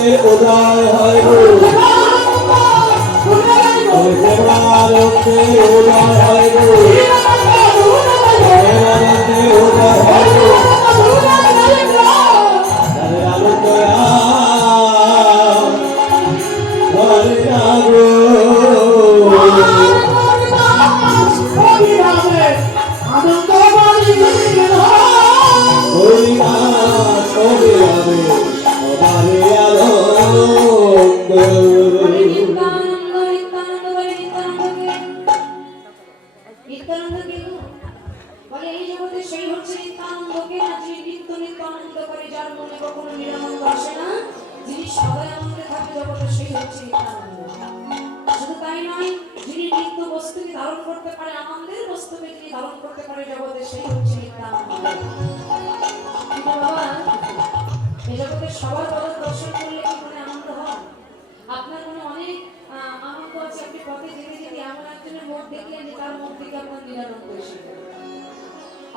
প্রেমানন্দের উদয় হয় গো, প্রেমানন্দের উদয় হয় গো, প্রেমানন্দের উদয় হয় গো, তাদের আনন্দ সবার পথ দর্শন করলে কি মনে আনন্দ হয়? আপনার মনে অনেক আনন্দ আছে, আপনি পথে যেতে যেতে এমন একজনের মুখ দেখলেন যে তার মুখ থেকে আপনার নিরানন্দ এসে গেল।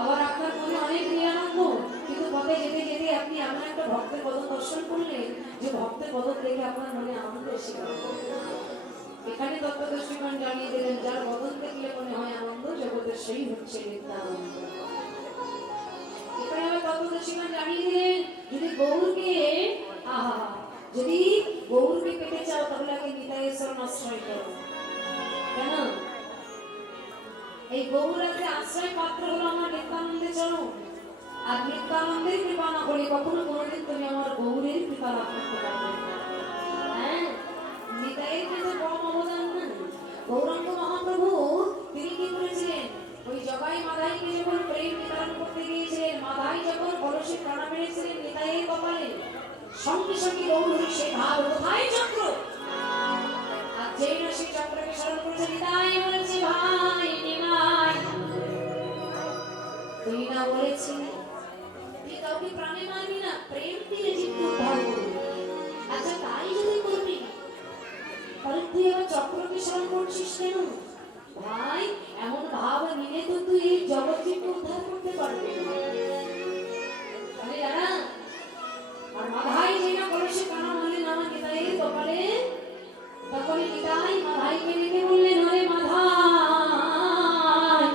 আবার আপনার মনে অনেক নিরানন্দ, কিন্তু পথে যেতে যেতে আপনি এমন একটা ভক্তের পদ দর্শন করলেন যে ভক্তের পদ দেখে আপনার মনে আনন্দ এসে গেল। এখানে তত্ত্বদর্শীগণ জানিয়ে দিলেন যার বদন দেখলে মনে হয় আনন্দ, জগতের সেই হচ্ছে নিত্যানন্দ। এখানে আবার তত্ত্বদর্শীগণ জানিয়ে দিলেন যদি গৌরকে যদি গৌরকে পেতে চাও তাহলে আগে নিতাইয়ের শরণ আশ্রয় করো। কেন? এই গৌরাকে আশ্রয় পাত্র হলো আমার নিত্যানন্দে চরণ। আর নিত্যানন্দের কৃপা না হলে কখনো কোনোদিন তুমি আমার গৌরের কৃপা লাভ করতে পারবে না। হ্যাঁ, নিতাইয়ের কিন্তু কম অবদান না। গৌরাঙ্গ মহাপ্রভু তিনি কি করেছিলেন? ওই জগাই মাধাইকে যখন প্রেম নিবারণ করতে গিয়েছিলেন, মাধাই যখন কলসে প্রাণা মেরেছিলেন নিতাইয়ের কপালে, সঙ্গে সঙ্গে গৌরী সে ভাব কোথায় চক্র, আর যেই না সেই চক্রকে স্মরণ করেছে নিতাই বলেছে ভাই নিমাই, তুই না বলেছিলি তুই কাউকে প্রাণে মারবি না, প্রেম দিয়ে জীবন উদ্ধার করবি। আচ্ছা তাই যদি করবি তাহলে তুই আবার চক্রকে স্মরণ করছিস কেন? ভাই এমন ভাব নিলে তো তুই এই জগৎকে উদ্ধার করতে পারবি না। তাহলে জানা আর মাধাই যেই না কলসে কানা মারলেন আমার নিতাইয়ের কপালে, তখন নিতাই মাধাইকে ডেকে বললেন ওরে মাধাই,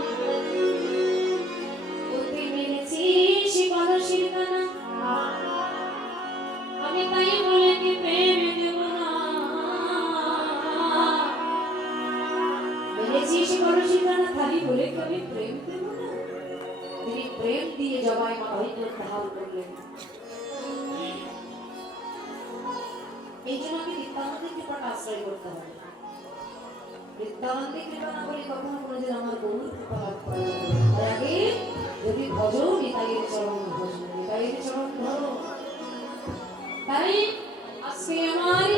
তুই মেরেছিস কলসের কানা, আমি তাই বলে কি প্রেম দেব না, মেরেছিস কলসের কানা খালি বলে কি আমি প্রেম দেব না? তিনি প্রেম দিয়ে জবাই মাধাইকে উদ্ধার করলেন। এই জন্য আমি নিত্যানন্দের কৃপাটা আশ্রয় করতে হবে। নিত্যানন্দের কৃপা না বলে কখনো কোনোদিন আমার গৌর কৃপা লাভ করা যাবে না। তার আগে যদি ভজো নিতাইয়ের চরণ ভজো, নিতাইয়ের চরণ ধরো। তাই আজকে আমার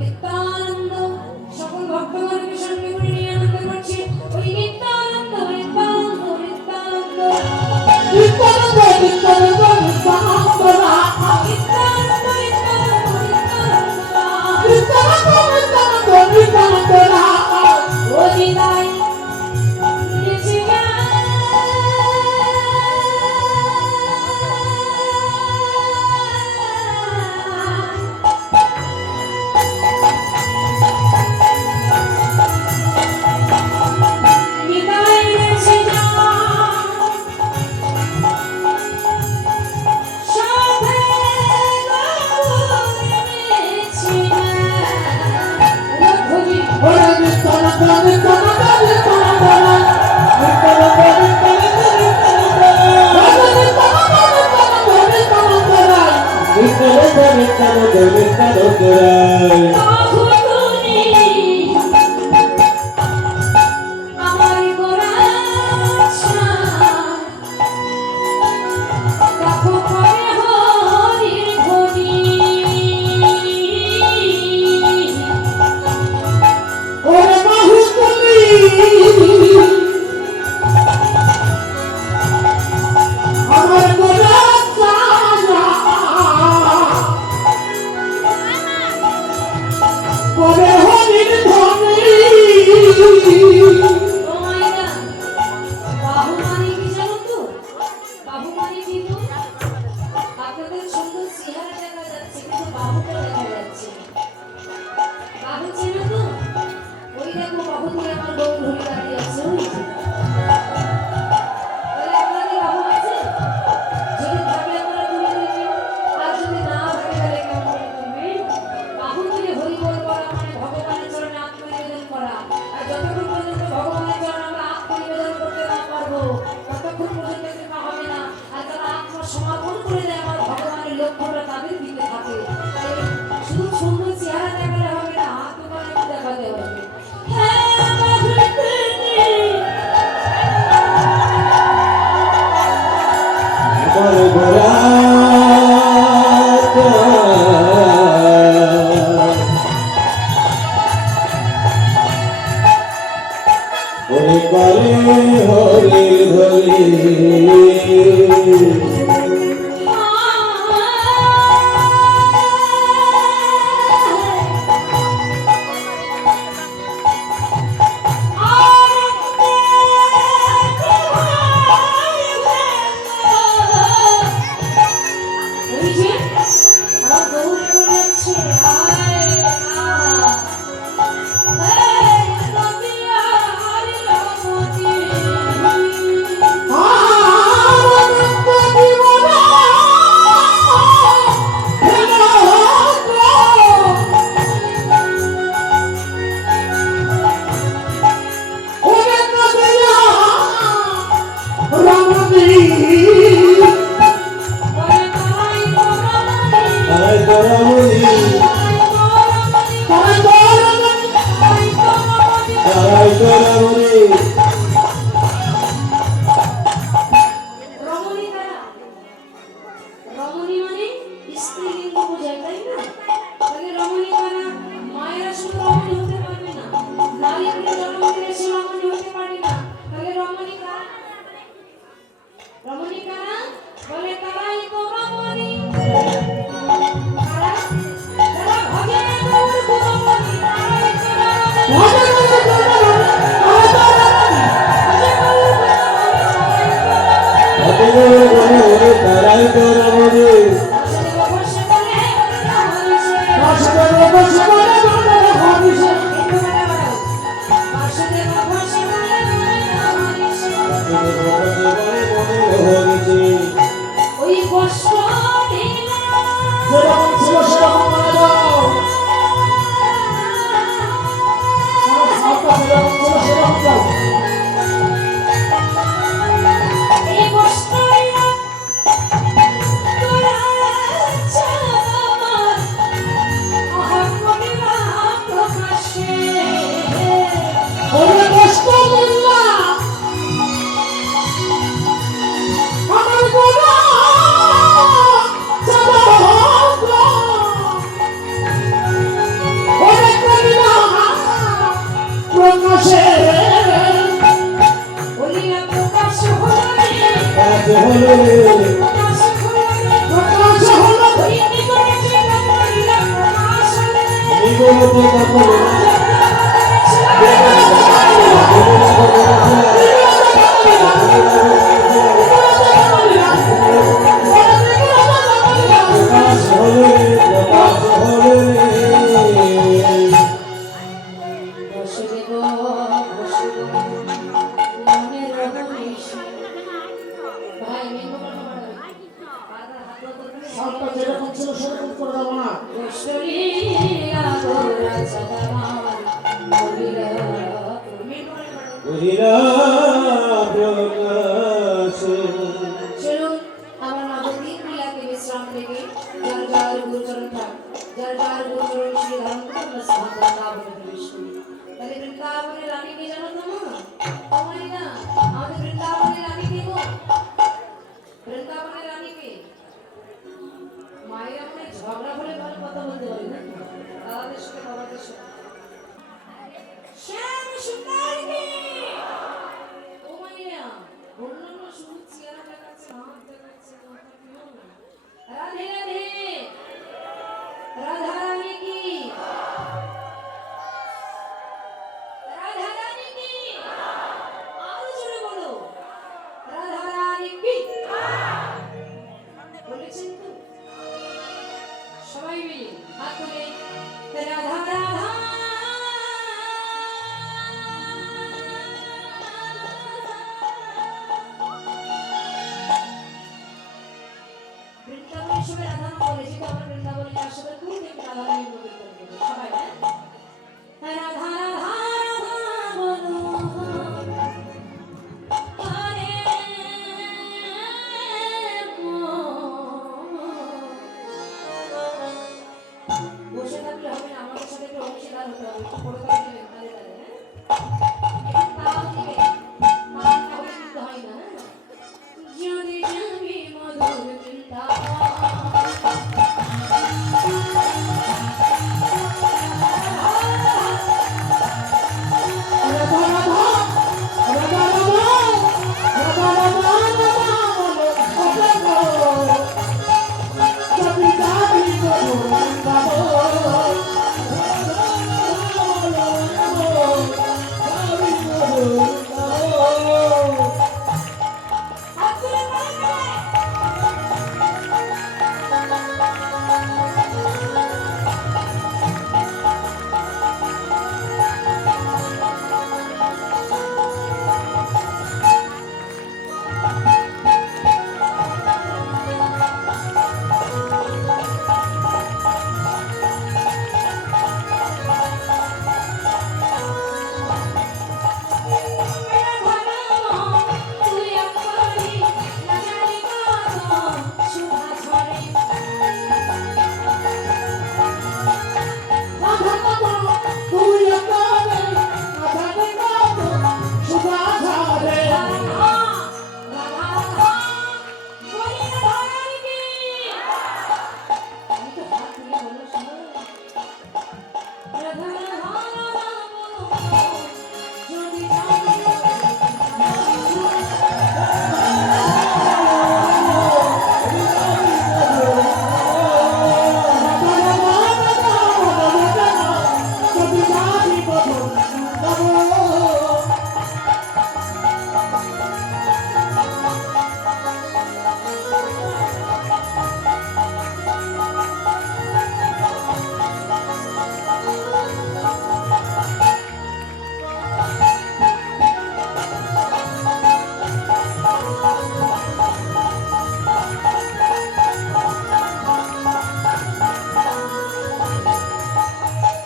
নিত্যানন্দ সকল ভক্তগণকে সঙ্গে করে নিয়ে আনন্দ করছে। ওই নিত্যানন্দ নিত্যানন্দ নিত্যানন্দ নিত্যানন্দ নিত্যানন্দ যে আমার গৌরী বলে যাচ্ছে আয় এই নদিয়া আর রমণী তাই তো রমণী তাই তো রমণী রমণী কারা? রমণী মানে স্ত্রীলিঙ্গ বোঝায়, তাই না? তাহলে রমণী কারা? মায়েরা শুধু রমণী হতে পারবে না, নারী পুরুষ জন্ম দিলে সে রমণী হতে পারে না। তাহলে রমণী কারা? রমণী কারা? বলে তারাই তো রমণী। কারা? যারা ভজে গৌর গুণমণি, তারাই তো রমণী। ভজে গৌর গুণমণি, তারাই তো রমণী। তারাই তো রমণী বাসুদেব ঘোষ বলে হরিষে। বাসুদেব ঘোষ বলে হরিষে। একটু বাড়াও, বাড়াও। বাসুদেব ঘোষ বলে হরিষে। ওই কষ্ট দিলে যেরকম ছিল সেরকম মারা যাও। আমার সালটা যেরকম ছিল সেরকম যাও। এই কষ্ট দিলে তোরা চামার অহংকরিবা প্রকাশে। ওরে কষ্ট দিল্লা আমার গোলা চলো ওরে করিলা প্রকাশে বলিয়া প্রকাশ হলো রে, কাজ হলো রে প্রকাশ হলো রে। প্রকাশ হলো ওই নিকটে বলিয়া প্রকাশ হলো রে। নিগমতে তখন প্রকাশ হলো রে প্রকাশ হলো রে বসুদেব বসুদেব মনের রহস্য। ভাই মেনু করতে পারবে? পাতা হাত ধরে সালটা যেরকম ছিল সেরকম করে দেবো না। বসুলীলা গোরা চাঁদামার বলিলা মেনু করতে পারবে? বহিরা প্রকাশে চলুন আমার নবদ্বীপ লীলাকে বিশ্রাম থেকে যার যার গুরুচরণ থাক, যার যার গুরুচরণ শ্রী ধারণ করে আমরা বৃন্দাবনে প্রবেশ করি। তাহলে বৃন্দাবনের রানী কে জানো তোমরা? তোমরাই না, আমাদের বৃন্দাবনের রানী কে গো? বৃন্দাবনের রানী কে? মায়েরা মনে হয় ঝগড়া বলে ভালো কথা বলতে পারে না, দাদাদের সাথে বাবাদের সাথে। শ্যাম সুন্দর কে? ও মাইয়া, বললাম না শুধু চেহারা দেখাচ্ছে, হাত দেখাচ্ছে, কথা কেউ না। রাধে রাধে, রাধা রানী কি? রাধা রানী কি? আরো জোরে বলো, রাধা রানী কি? বলেছেন তো? সবাই মিলে হাত তুলে রাধা রাধা বৃন্দাবনের সবাই রাধা নাম বলে, যেটা আমরা বৃন্দাবনে আসলে খুব রাধা নামে কীর্তন করি সবাই। হ্যাঁ রাধা রাধা রাধা বলো হরে বসে থাকলে হবে না, আমাদের সাথে একটু অংশীদার হতে হবে, একটু পড়ে করে দিবেন তাহলে তাহলে। হ্যাঁ তাও দিবে, তাও না হলে কিন্তু হয় না। যদি যাবি মধুর আমি তো হাত তুলে বলো শোনো রাধা রাধা রাধা বলো যদি জানি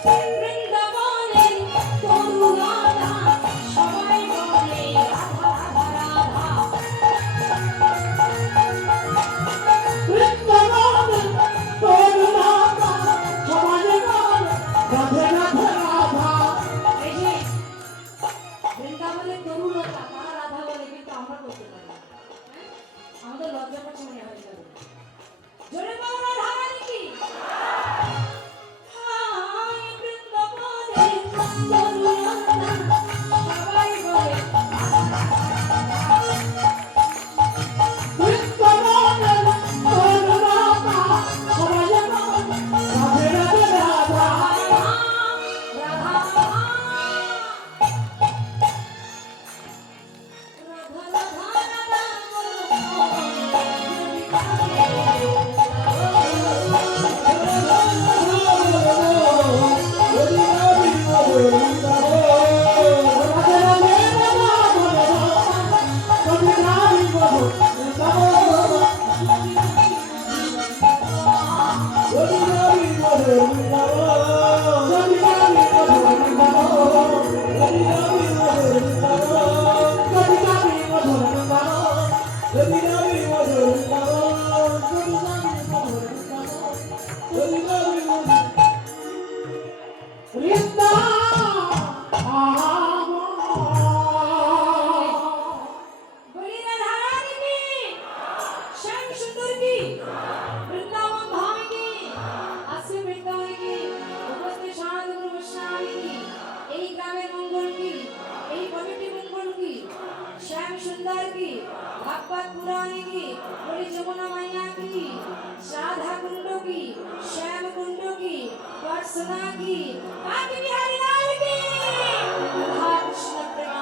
বৃন্দাবনের তরুণারা সবাই বলে রাধা রাধা এই যে বৃন্দাবনের তরুণতা তারা রাধা বলে কিন্তু আমরা করতে পারি না। হ্যাঁ? আমাদের লজ্জা করছে মনে হয় যাবে জোরে বলো রাধা রানী কি হায় বৃন্দাবনের তরুণতা সবাই বলে রাধা বলি রাধা রানী কি শ্যাম সুন্দর কি বৃন্দাবন ধাম কি আসছে বৃন্দাবন কি উপস্থিত সনাতন গোস্বামী কি এই গ্রামের মঙ্গল কি এই কমিটি মঙ্গল কি শ্যাম সুন্দর কি ভাগবত পুরাণী কি বলি যমুনা মাইয়া কি রাধা কুণ্ড কি শ্যাম কুণ্ড কি বর্ষনা কি কাকি বিহারী লাল কি রাধা কৃষ্ণ প্রেম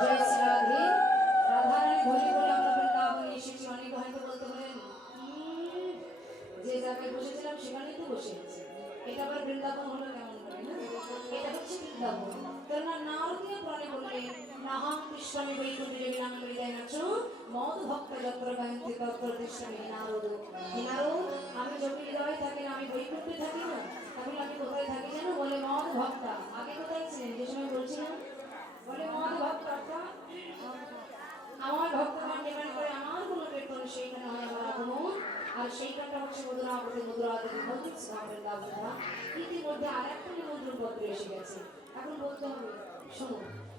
জয় শ্রী রাধে রাধা রানী ভোলে বলে আমরা বৃন্দাবনে এসেছি অনেকে হয়তো বলতে পারেন যে জায়গায় বসেছিলাম সেখানেই তো বসে আছি এটা আবার বৃন্দাবন হলো কেমন করে না এটা হচ্ছে বৃন্দাবন কেননা নারদীয় প্রাণে বললেন নাহং কৃষ্ণামি বৈকুণ্ঠে বিনাম হৃদয় নাচু মদ ভক্ত যত্র গায়ন্তি তত্র কৃষ্ণামি নারদ হে নারদ আমি যোগী হৃদয়ে থাকি না আমি বৈকুণ্ঠে থাকি না তাহলে আমি কোথায় থাকি জানো বলে মদ ভক্তা আগে কোথায় ছিলেন যে সময় বলছিলাম বলে মদ ভক্ত অর্থাৎ আমার ভক্তগণ ডিমান্ড করে আমার কোনো কীর্তন সেইখানে হয় আমার আগমন আর সেইখানটা হচ্ছে মধুরাবতী মধুরাবতী ভৌতিক বৃন্দাবন ইতিমধ্যে আর একটা নিমন্ত্রণ পত্র এসে গেছে এখন বলতে হবে শোনো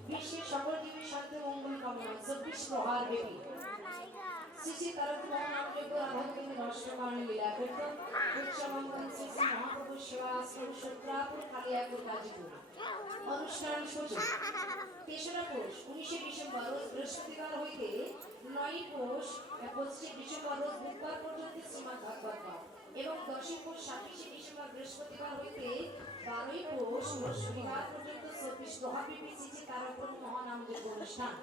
বিশ্বের সকল জীবের শান্তি মঙ্গল কামনা 24 প্রহার ব্যাপী শ্রী শ্রী তারক মহানামযোগ্য রাধাগোবিন্দ নষ্টকারণে লীলা কীর্তন উৎসবঙ্গন শ্রী শ্রী মহাপ্রভু সেবা আশ্রম সত্রাপুর কালিয়াপুর গাজীপুর অনুষ্ঠান সূচনা 3রা পৌষ 19শে ডিসেম্বর রোজ বৃহস্পতিবার হইতে 9ই পৌষ 25শে ডিসেম্বর রোজ বুধবার পর্যন্ত শ্রীমদ্ ভাগবত পাঠ এবং 10ই পৌষ 27শে ডিসেম্বর বৃহস্পতিবার হইতে 12ই পৌষ বৃহস্পতিবার পর্যন্ত 24 প্রহারব্যাপী শ্রী শ্রী তারক মহানামযোগ্য অনুষ্ঠান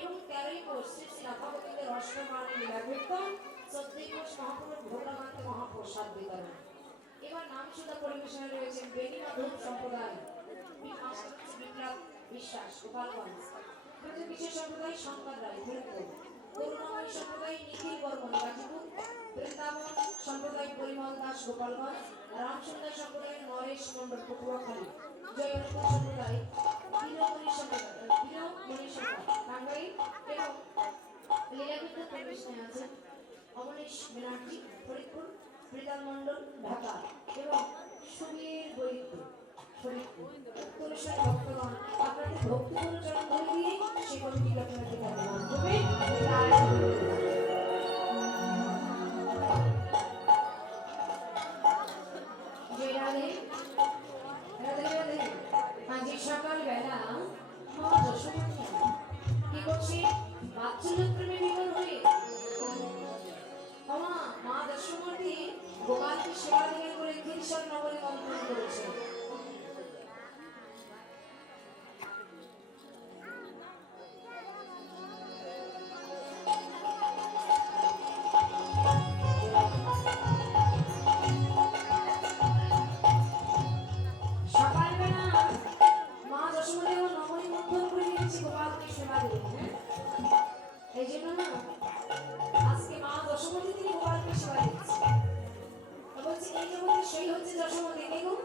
এবং 13ই পৌষ শ্রী শ্রী রাধাগোবিন্দের অষ্টমানে লীলা কীর্তন 14ই পৌষ মহাপ্রভু ভোলানাথে মহাপ্রসাদ বিতরণ এবার নাম সুধা পরিবেশনে রয়েছেন বেনি মাধব সম্প্রদায় বিপ্লব বিশ্বাস গোপালগঞ্জ বিশেষ সম্প্রদায় শঙ্কর রায় ফরিদপুর করুণাময় সম্প্রদায় নিখিল বর্মন গাজীপুর বৃন্দাবন সম্প্রদায় পরিমল দাস গোপালগঞ্জ রামসুন্দর সম্প্রদায় নরেশ মন্ডল পটুয়াখালী জয়ন্তী সম্প্রদায় বীরমণি সম্প্রদায় টাঙ্গাইল এবং লীলাবৃন্দ পরিবেশনায় আছেন অমলেশ ব্যানার্জি ফরিদপুর প্রীতম মন্ডল ঢাকা এবং সুবীর বৈদ্য পুরুষের ভক্তগণ আপনাদের ভক্তিপূর্ণ চরণ ধরে দিয়ে সেই কমিটিকে আপনাদের কাছে মাধ্যমে জয় রাধে রাধে রাধে। আজ সকালবেলা মা যশোমতী কি করছে? বাৎসল্য প্রেমে বিভোর হয়ে মা যশোমতী গোপালকে সেবা দিয়ে করে ক্ষীরসর নগরে মন্থন করেছে। সকালবেলা মা যশোমতী আমার নগরে মন্থন করে দিয়েছে গোপালকে সেবা দিয়ে। এই জন্য না আজকে মা যশোমতী তিনি গোপালকে সেবা দিচ্ছে। বলছে এই জগতে সেই হচ্ছে যশোমতী। দেখুন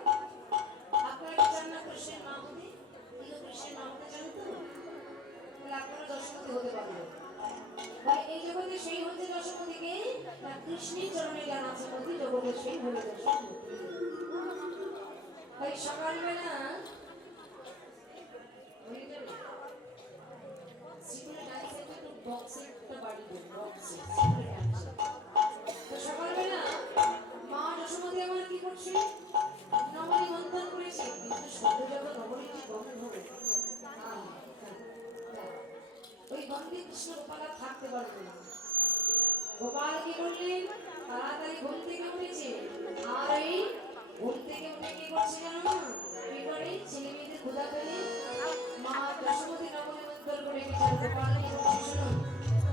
আপনারা চান না কৃষ্ণের মা হতে? কিন্তু কৃষ্ণের মা হতে চান তো? তাহলে আপনারা যশোমতী হতে পারবেন। ভাই এই জগতে সেই হচ্ছে যশোমতীকে তার কৃষ্ণের চরণে জ্ঞান আছে মধ্যে জগতে সেই হলো যশোমতী। ভাই সকালবেলা সকালবেলা মা যশোমতী আমার কি করছে? নগরী মন্থন করেছে, কিন্তু শব্দ যখন নগরীটি গন্ধ হবে ওই গন্ধে কৃষ্ণ গোপাল থাকতে পারবে না। গোপাল কি করলেন? তাড়াতাড়ি ঘুম থেকে উঠেছে। আর এই ঘুম থেকে উঠে কি করছে জানো? কি করে? ছেলে মেয়েদের ক্ষুধা পেলে মা যশোমতী নগরী মন্থন করে গেছে। গোপাল কি করছে শুনুন।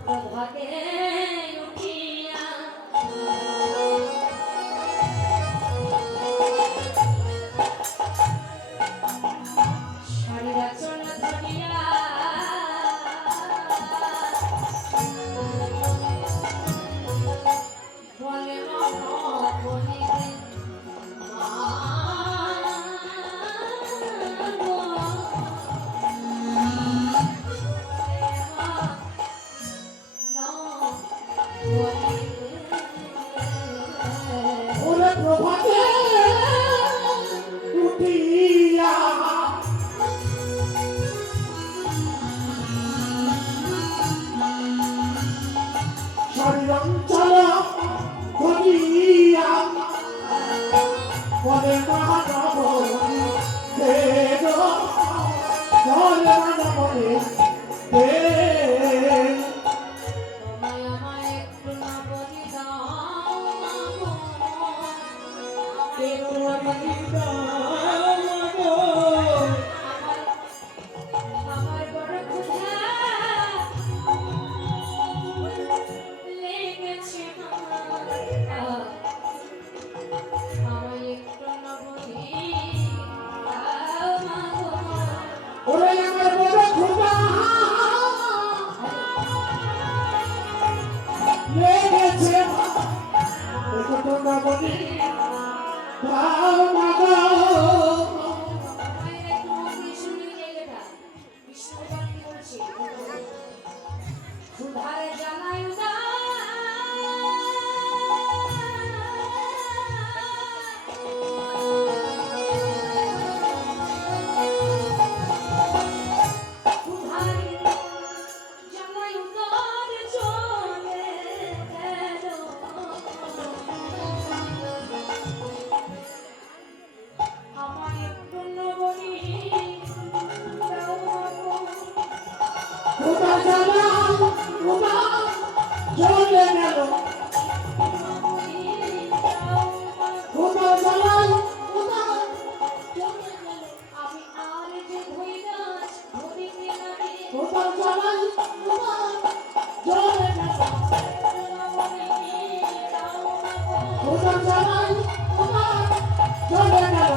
প্রভাতে উঠিয়া শাড়ির আঁচল ধরিয়া বলে মন বলিতে মা ওরে প্রভাতে উঠিয়া শরীরঞ্চল ধরিয়া বলে মানব দেব বলে মানব দেব তোমায় আমায় একটু না বলি দাও আমার বড় ক্ষুধা লেগেছে আমায় একটু না বলি ওরে আমার বড় ক্ষুধা লেগেছে একটু না বলি দাও না গো ক্ষুধায় জ্বালায় ক্ষুধা জ্বালায় ক্ষুধা চলে গেল ক্ষুধা জ্বালায় ক্ষুধা চলে গেল আমি আর যে ধৈরাজ ধরিতে নারে ক্ষুধা জ্বালায় ক্ষুধা চলে গেল ক্ষুধা জ্বালায় ক্ষুধা চলে গেল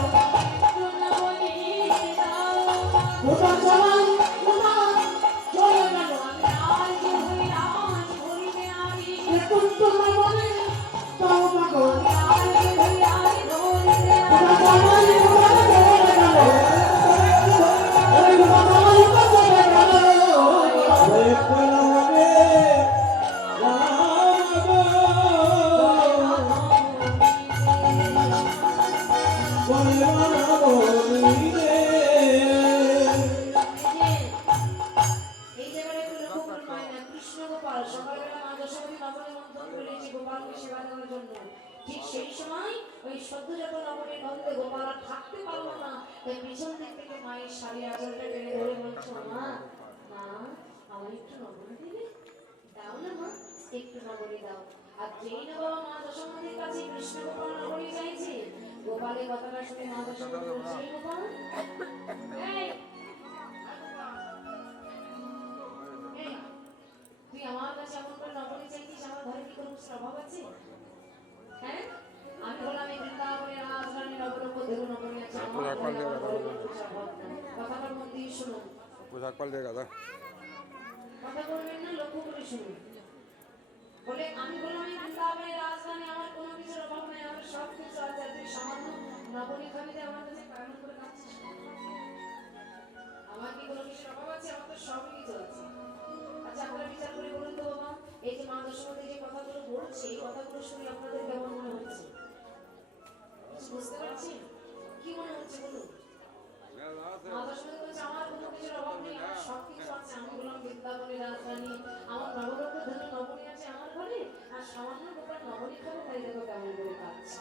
ক্ষুধা জ্বালায় ক্ষুধা চলে গেল এখন তোমার মনে দাও না গো ক্ষুধা জ্বালায় ক্ষুধা চলে গেল ওরে ক্ষুধা জ্বালায় ক্ষুধা চলে গেল রাম গোপালকে সেবা দেওয়ার জন্য। ঠিক সেই সময় ওই সদ্যজাত নবনীর গন্ধে গোপাল আর থাকতে পারলো না, তাই পিছন দিক থেকে মায়ের শাড়ি আঁচলটা টেনে ধরে বলছো, মা মা আমার একটু নবনী দিবে, দাও না মা, একটু নবনী দাও। আর যেই না বাবা মা যশোমতীর কাছে কৃষ্ণ গোপাল নবনী চাইছে, গোপালের কথাটা শুনে মা যশোমতী বলছে, এই গোপাল, এই, এই, তুই আমার কাছে এমন করে নবনী চাইছিস, আমার ঘরে কি কোনো কিছুর অভাব আছে? হ্যাঁ, আমি বললাম এই বৃন্দাবনের রাজরানী নবরূপ দেবী নবনী আছে, আমার ঘরে আমার ঘরে কোনো কিছুর অভাব নেই। কথাটার মধ্যে শুনুন, পোশাক পাল্টে গেল। কথা বলবেন না, লক্ষ্য করে শুনুন। বলে আমি বললাম এই বৃন্দাবনের রাজধানী, আমার কোনো কিছুর অভাব নেই, আমার সব কিছু আছে। তুই সামান্য নবনী খাবি যে আমার কাছে কেমন করে কাঁদছিস? আমার কি কোনো কিছুর অভাব আছে? আমার তো সবই কিছু আছে। আচ্ছা আপনারা বিচার করে বলুন তো বাবা, এই যে মা যশোমতী যে কথাগুলো বলছে, এই কথাগুলো শুনে আপনাদের কেমন মনে হচ্ছে? কিছু বুঝতে পারছেন? কি মনে হচ্ছে বলুন? মা যশোমতী বলছে আমার কোনো কিছুর অভাব নেই, আমার সব কিছু আছে। আমি বললাম বৃন্দাবনের রাজধানী, আমার নবরূপ ধন্য নবনী আছে আমার ঘরে, আর সামান্য গোপাল নবনী খাবে, তাই দেখো কেমন করে কাঁদছে।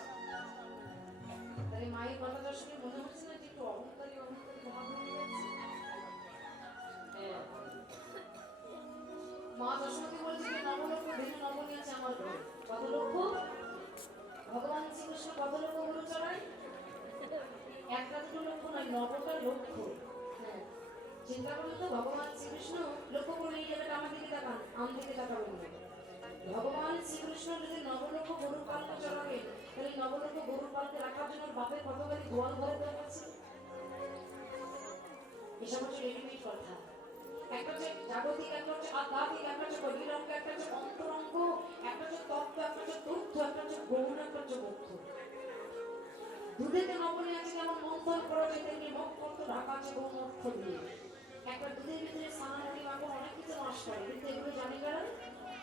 তাহলে মায়ের কথাটা শুনে মনে হচ্ছে না যে একটু অহংকারী অহংকারী ভাব হয়ে যাচ্ছে? হ্যাঁ, মা যশোমতী বলছে যে নবলক্ষ ধন্য নবনী আছে আমার ঘরে। কত লক্ষ? ভগবান শ্রীকৃষ্ণ কত লক্ষ গরু চড়ায়? একটা দুটো লক্ষ নয়, 9টা লক্ষ। হ্যাঁ, চিন্তা করুন তো, ভগবান শ্রীকৃষ্ণ লক্ষ্য করে এই জায়গাটা আমার দিকে তাকান, আমার দিকে তাকাবেন না। ভগবান শ্রীকৃষ্ণ যদি নবলক্ষ গরুর পালকে চড়াবেন, তাহলে নবলক্ষ গরুর পালকে রাখার জন্য বাপের কতখানি গোয়াল ঘরে দরকার আছে? এসব হচ্ছে রেডিমেড কথা। একটা হচ্ছে জাগতিক, একটা হচ্ছে আধ্যাত্মিক, একটা হচ্ছে বহিরঙ্গ, একটা হচ্ছে অন্তরঙ্গ, একটা হচ্ছে তত্ত্ব, একটা হচ্ছে তথ্য, একটা হচ্ছে গৌণ, একটা হচ্ছে মুক্ত। দুধেতে নবনী আছে যেমন মন্থন করা যায়, তেমনি মক্কন্ত ঢাকা আছে গৌণ অর্থ দিয়ে। একটা দুধের ভিতরে সানানি মাখন অনেক কিছু নষ্ট করে, কিন্তু এগুলো জানি কারা?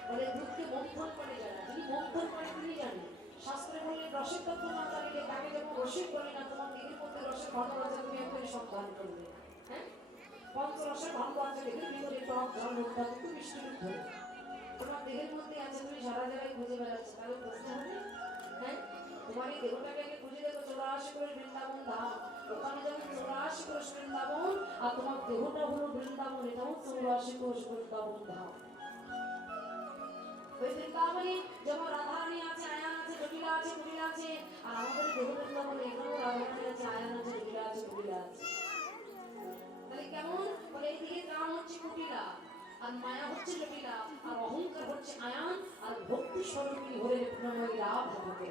বলে দুধকে মন্থন করে যারা, যিনি মন্থন করে তিনি জানেন। শাস্ত্রে বলে রসের তত্ত্ব না জানিলে তাকে যেমন রসিক বলে না, তোমার নিজের মধ্যে রসের ঘন আছে, তুমি একবারে সন্ধান করবে। হ্যাঁ, পঞ্চরসের ভাণ্ড আছে, দেহের ভিতরে টক ঝাল নোনতা কিন্তু মিষ্টি ধরে তোমার দেহের মধ্যে আছে, তুমি সারা জায়গায় খুঁজে বেড়াচ্ছ, তাহলে বুঝতে হবে। হ্যাঁ, তোমার এই দেহটাকে আগে খুঁজে দেখো, 84 করে বৃন্দাবন ধাম, ওখানে যেমন 84 কোষ বৃন্দাবন, আর তোমার দেহটা হলো বৃন্দাবন, এটাও 84 কোষ বৃন্দাবন ধাম। ওই বৃন্দাবনে যেমন রাধারানী আছে, আয়ান আছে, জটিলা আছে, কুটিলা আছে, আর আমাদের দেহ বৃন্দাবনে এখানেও রাধারানী আছে, আয়ান আছে, জটিলা আছে, কুটিলা আছে। তাহলে কেমন? বলে এইদিকে কাম হচ্ছে কুটিলা, আর মায়া হচ্ছে জটিলা, আর অহংকার হচ্ছে আয়ান, আর ভক্তি স্বরূপী হলে প্রণয় লাভ হবে।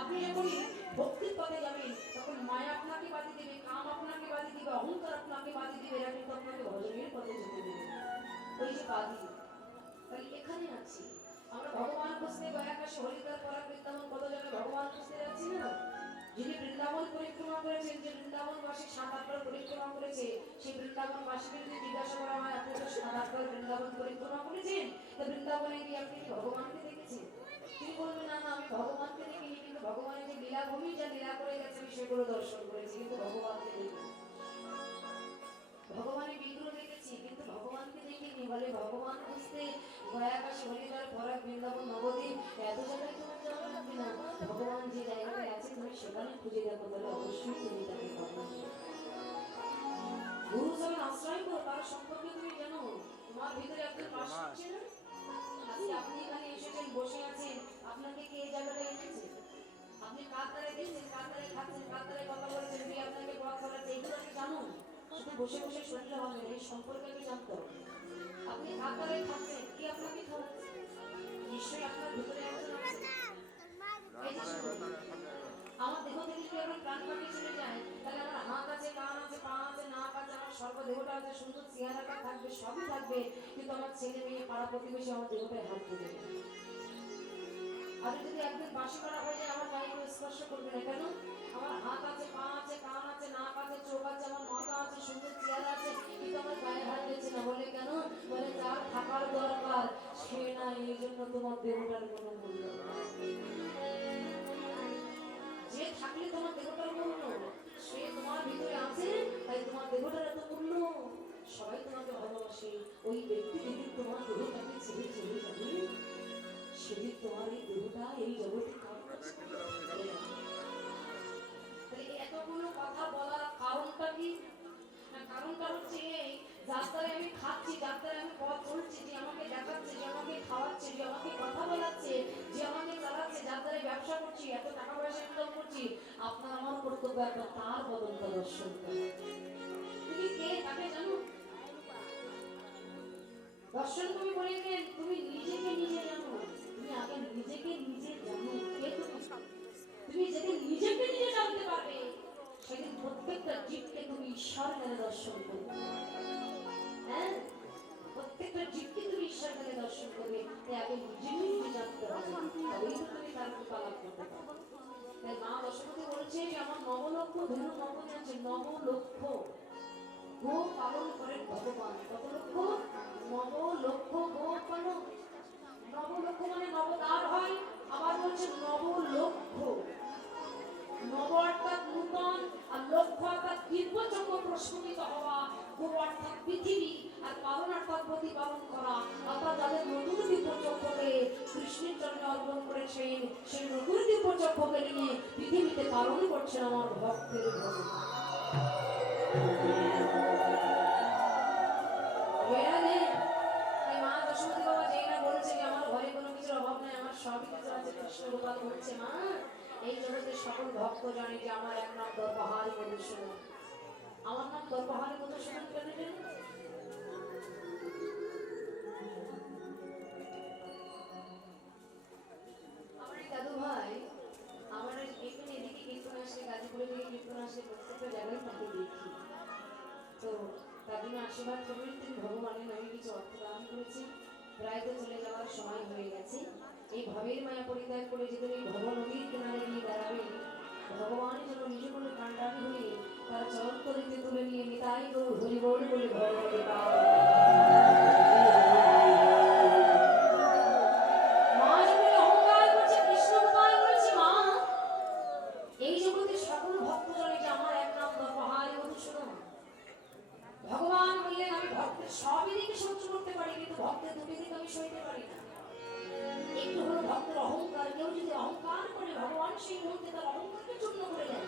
আপনি যখনই ভক্তির পথে যাবেন, তখন মায়া আপনাকে বাধি দেবে, কাম আপনাকে বাধি দিবে, অহংকার আপনাকে বাধি দিবে, এরা কিন্তু আপনাকে ভজনের পথে যেতে দেবে। ওই যে বাধি, তাহলে এখানে আছি আমরা ভগবান খুঁজতে, গয়াকাশে হরিদ্বার পরাগ বৃন্দাবন, কত জায়গায় ভগবান খুঁজতে যাচ্ছি না? যিনি বৃন্দাবন পরিক্রমা করেছেন, যে বৃন্দাবনবাসী 7-8 বার পরিক্রমা করেছে, সেই বৃন্দাবনবাসীকে যদি জিজ্ঞাসা করা হয় আপনি তো 7-8 বার বৃন্দাবন পরিক্রমা করেছেন, তো বৃন্দাবনে গিয়ে আপনি কি ভগবানকে দেখেছেন? তিনি বলবেন না না, আমি ভগবানকে দেখিনি, কিন্তু ভগবানের যে লীলাভূমি, যা লীলা করে গেছে আমি সেগুলো দর্শন করেছি, কিন্তু ভগবানকে দেখিনি। ভগবানের বিগ্রহ দেখেছি, কিন্তু ভগবানকে দেখিনি। বলে ভগবান খুঁজতে গয়াকাশে হরিদ্বার পরাগ বৃন্দাবন নবদ্বীপ এত জায়গায় তোমার যাওয়া লাগবে না, ভগবান যে জায়গায় আছে তুমি সেখানে খুঁজে দেখো, তাহলে অবশ্যই তুমি তাকে পাবে। গুরু যখন আশ্রয় করো, তার সম্পর্কে তুমি জানো, তোমার ভিতরে একজন বাস করছে না? আজকে আপনি এখানে এসেছেন, বসে আছেন, আপনাকে কে এই জায়গাটায় এনেছে? আপনি কার দ্বারা দেখছেন, কার দ্বারা খাচ্ছেন, কার দ্বারা কথা বলছেন, কে আপনাকে পথ চলাচ্ছে, এগুলো কি জানো? শুধু বসে বসে শুনলে হবে না, এই সম্পর্কে কি জানতে হবে। আপনি কার দ্বারা খাচ্ছেন, কি আপনাকে খাওয়াচ্ছে, নিশ্চয়ই আপনার ভিতরে একজন আছে। এই যে আমার দেহ থেকে যদি আমার প্রাণ পাখি চলে যায়, তাহলে আমার হাত আছে, কান আছে, পা আছে, নাক আছে, আমার সর্বদেহটা আছে, সুন্দর চেহারাটা থাকবে, সবই থাকবে, কিন্তু আমার ছেলে মেয়ে পাড়া প্রতিবেশী আমার দেহটায় হাত দেবে না। আমি যদি একদিন বাসি করা হয়ে যায়, আমার গায়ে কেউ স্পর্শ করবে না। কেন? আমার হাত আছে, পা আছে, কান আছে, নাক আছে, চোখ আছে, আমার মাথা আছে, সুন্দর চেহারা আছে, কিন্তু আমার গায়ে হাত দিচ্ছে না। বলে কেন? বলে যার থাকার দরকার সে না, এই জন্য তোমার দেহটার কোনো মূল্য নেই। যে থাকলে তোমার দেহটার মূল্য, সে তোমার ভিতরে আছে, তাই তোমার দেহটার এত মূল্য। সবাই তোমাকে ভালোবাসে, ওই ব্যক্তি যেদিন তোমার দেহটাকে ছেড়ে চলে যাবে, সেদিন তোমার এই কর্তব্য একটা তার বদনটা দর্শন করা। তুমি কে তাকে জানো? দর্শন তুমি বলে গেলেন, তুমি নিজেকে নিজে জানো। তুমি আগে নিজেকে নিজে জানো কে তুমি। তুমি যেদিন নিজেকে নিজে জানতে পারবে সেদিন প্রত্যেকটা জীবকে তুমি ঈশ্বর জ্ঞানে দর্শন করবে। হ্যাঁ, প্রত্যেকটা জীবকে তুমি ঈশ্বর জ্ঞানে দর্শন করবে। তাই আগে নিজেকে নিজে জানতে হবে, তবেই তো তুমি তার কৃপা লাভ করতে পারবে। তাই মা দশমতী বলছে যে আমার নবলক্ষ ধনু নব জানছে, নবলক্ষ গো পালন করেন ভগবান। কত লক্ষ? নবলক্ষ গো পালন। নবলক্ষ মানে নবদার হয়, আবার বলছে নবলক্ষ। নব অর্থাৎ নূতন, আর লক্ষ অর্থাৎ দিব্যচক্র প্রস্ফুটিত হওয়া, গো অর্থাৎ পৃথিবী, আর পালন অর্থাৎ প্রতিপালন করা। অর্থাৎ যাদের নতুন দিব্যচক্রকে কৃষ্ণের চরণে অর্পণ করেছেন, সেই নতুন দিব্যচক্রকে নিয়ে পৃথিবীতে পালন করছেন আমার ভক্তের ভগবান। মা দশমতী বাবা যেই না বলছে যে আমার ঘরে কোনো কিছুর অভাব নাই, আমার সবই কিছু আছে, কৃষ্ণ গোপাল বলছে মা এই জগতের সকল ভক্ত জানে যে আমার এক নাম দর্পহারি মধুসূদন। আমার নাম দর্পহারি মধুসূদন কেন জানেন? আমার এই দাদু ভাই, আমার এখানে এদিকে কীর্তন আসলে, গাজীপুরে দিকে কীর্তন আসলে প্রত্যেকটা জায়গায় তাকে দেখি। তো তার জন্য আশীর্বাদ করবেন, তিনি ভগবানের নামে কিছু অর্থ দান করেছেন। প্রায় তো চলে যাওয়ার সময় হয়ে গেছে। এই ভবের মায়া পরিত্যাগ করে যেদিন এই ভব নদীর কিনারে গিয়ে দাঁড়াবেন, ভগবানের জন্য নিজে বলে কান্ডারি হয়ে তার চরণ তলিতে তুলে নিয়ে নিতাই গৌর হরি বল বলে ভগবতী মা যখন অহংকার করছে, কৃষ্ণ গোপাল বলছে মা এই জগতের সকল ভক্ত জানে যে আমার এক নাম দর্পহারি মধুসূদন। ভগবান বললেন আমি ভক্তের সবই দিকে সহ্য করতে পারি, কিন্তু ভক্তের দুটি দিকে আমি সইতে পারি না। একটু হলো ভক্তের অহংকার, কেউ যদি অহংকার করে ভগবান সেই মুহূর্তে তার অহংকারকে চূর্ণ করে দেন।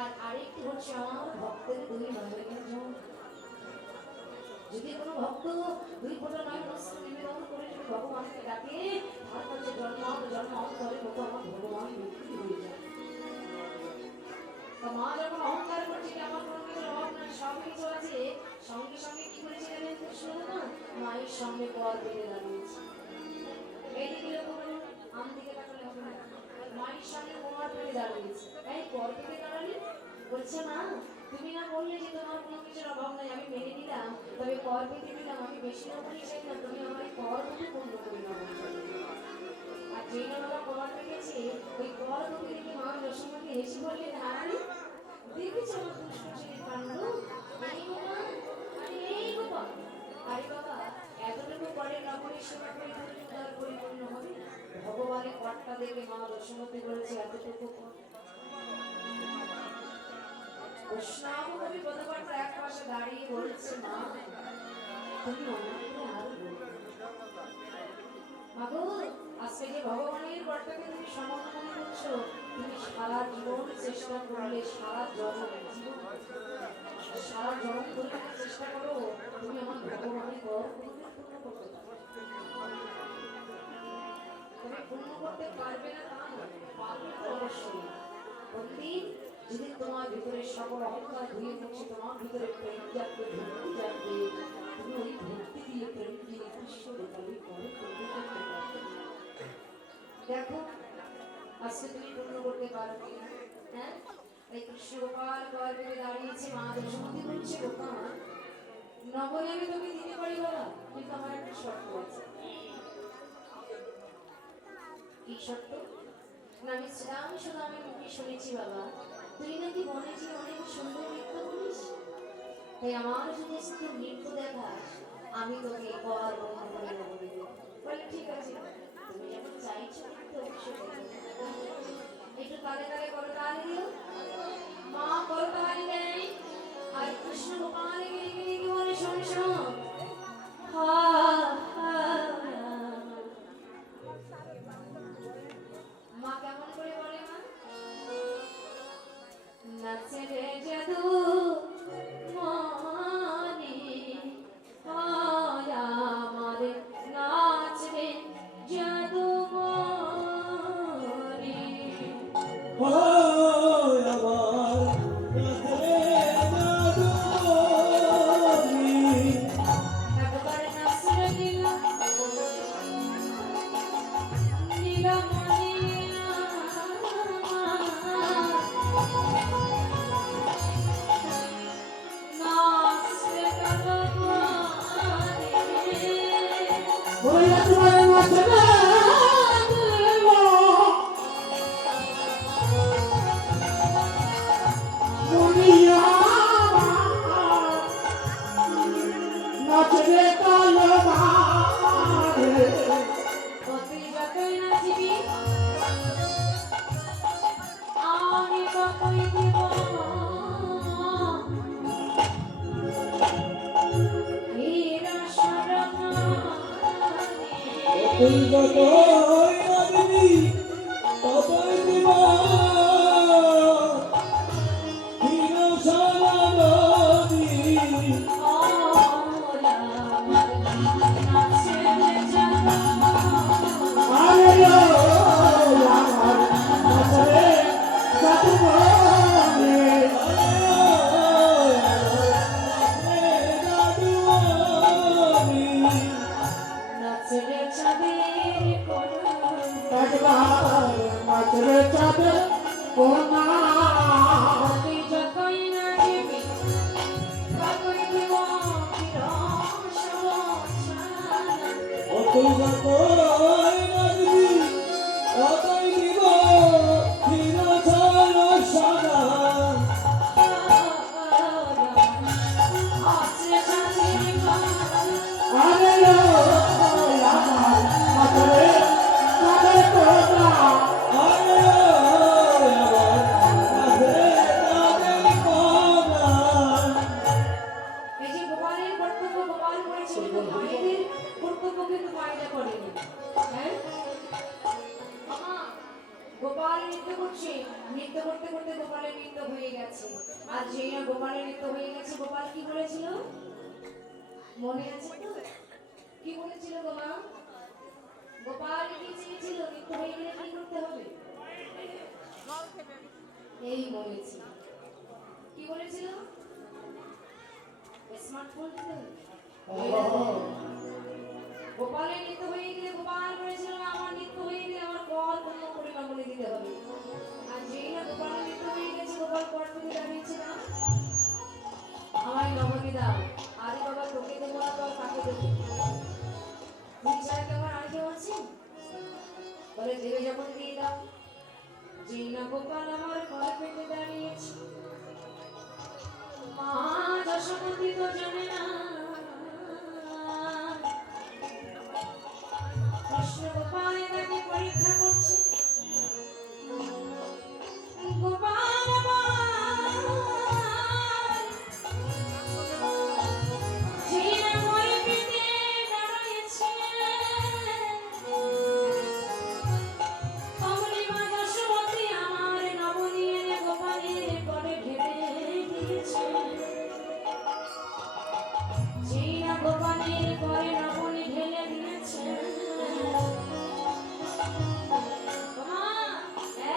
আর আরেকটি হচ্ছে আমার ভক্তের দুই নয়নের জল। যদি কোনো ভক্ত দুই ফোঁটা নয় অস্ত্র নিবেদন করে যদি ভগবানকে ডাকে, তার কাছে জন্ম অন্তরের মতো আমার ভগবান বিক্রি হয়ে যায়। মা যখন অহংকার করছে যে আমার কোনো কিছুর অভাব নাই, সব কিছু আছে, সঙ্গে সঙ্গে কি করেছে জানেন কৃষ্ণ না? মায়ের সঙ্গে পর বেঁধে দাঁড়িয়েছে। এইদিকে লক্ষ্য করুন, আম দিকে তাকালে হবে না। মায়ের সঙ্গে পর বেঁধে দাঁড়িয়েছে। এই পর বেঁধে দাঁড়ালি বলছে না তুমি না বললে যে তোমার কোনো কিছুর অভাব নাই, আমি মেনে নিলাম, তবে পর বেঁধে দিলাম, আমি বেশি রকমই চাই না, তুমি আমার এই পর দুটো পূর্ণ করে নাও। আর যেই না বাবা পর বেঁধেছে, ওই পর দুটো দেখে মা দশমীকে হেসে বললেন আরে দেখেছো আমার দুষ্ট ছেলের কাণ্ড? এই বাবা, আরে এই বাবা, আরে বাবা এতটুকু পরে নগরের সেবা করে উদ্ধার পরিপূর্ণ হবে। ভগবানের পটটা দেখে মা দশমতী বলেছে এতটুকু বৈষ্ণব কবি পদপাঠটা এক পাশে দাঁড়িয়ে বলছে মা তুমি অনেকটা আরো মাগো আজকে যে ভগবানের পটটাকে তুমি সমান মনে করছো, তুমি সারা জীবন চেষ্টা করলে, সারা জন্ম ধরে চেষ্টা করো, তুমি আমার ভগবানের পর পূর্ণ করতে পারবে। তুমি পূর্ণ করতে পারবে না তা নয়, পারবে তো অবশ্যই। প্রতিদিন যদি তোমার ভিতরে সকল অহংকার ধুয়ে মুছে, তোমার ভিতরে প্রেম জাগবে, ভক্তি জাগবে, তুমি ওই ভক্তি দিয়ে প্রেম দিয়ে কৃষ্ণ দেখাবে পরে পূর্ণ করতে পারবে। দেখো আজকে তুমি পূর্ণ করতে পারবে। হ্যাঁ, এই কৃষ্ণ গোপাল গর্বে দাঁড়িয়েছে, মা দশমতী বলছে গোপাল নগরে আমি তোকে দিতে পারি বাবা, কিন্তু আমার একটা শর্ত আছে। কি শর্ত? না আমি শ্রীরাম সুদামের মুখে শুনেছি বাবা তুই নাকি বনে যে অনেক সুন্দর নৃত্য করিস, তাই আমার যদি একটু নৃত্য দেখাস আমি তোকে পর বন্ধ করে দেবো। বলে ঠিক আছে, তুমি যখন চাইছো কিন্তু অবশ্যই একটু তালে তালে করো, তালে দিও মা, করো তালে দেয়। আর কৃষ্ণ গোপাল গিয়ে বলে শোন শোন মা কেমন করে বলে মা নাচে রে জাদু মনে নাচবে মুনিয়া নাচবে তলবারে তুই যতই নাচবি আমি ততই দিব হীরা তুই যতই নাচবি ততই দিব হীরা সারা নদী। আরে আমার নাচবে তলবারে একবার নাচবে চাঁদের কোনা তুই যতই নাচবি ততই দিব হীরা সারা সারা। আরে আমার নাচবে চাঁদের কোনা গোপাল নৃত্য করছে, নৃত্য করতে করতে গোপালের নৃত্য হয়ে গেছে। আর যেই না গোপালের নৃত্য হয়ে গেছে, গোপাল কি বলেছিল মনে আছে তো? কি বলেছিল গোমা? গোপাল কি চেয়েছিল নৃত্য হয়ে গেলে কি করতে হবে? এই বলেছিল। কি বলেছিল? স্মার্টফোন দিতে হবে। গোপালের নৃত্য হয়ে গেলে গোপাল বলেছিল আমার নৃত্য হয়ে গেলে আমার কর কোনো পরিমাণে দিতে হবে। আর যেই না গোপালের নৃত্য হয়ে গেছে, গোপাল কর থেকে দাঁড়িয়েছে না আমার নবনী দাও। আরে বাবা তোকে দেবো না তো আর কাকে দেবো? তুই ছাড়া কি আমার আর কেউ আছে? বলে দেবে যখন দিয়ে দাও। যেই না গোপাল আমার কর পেতে দাঁড়িয়েছে, মা যশোমতী তো জানে না কৃষ্ণ গোপাল তাকে পরীক্ষা করছে। গোপাল যেই না কর পেতে দাঁড়িয়েছে, অমনি মা যশোমতী আমার নবনী এনে গোপালের করে ঢেলে দিয়েছে। যেই না গোপালের করে নবনী ঢেলে দিয়েছে,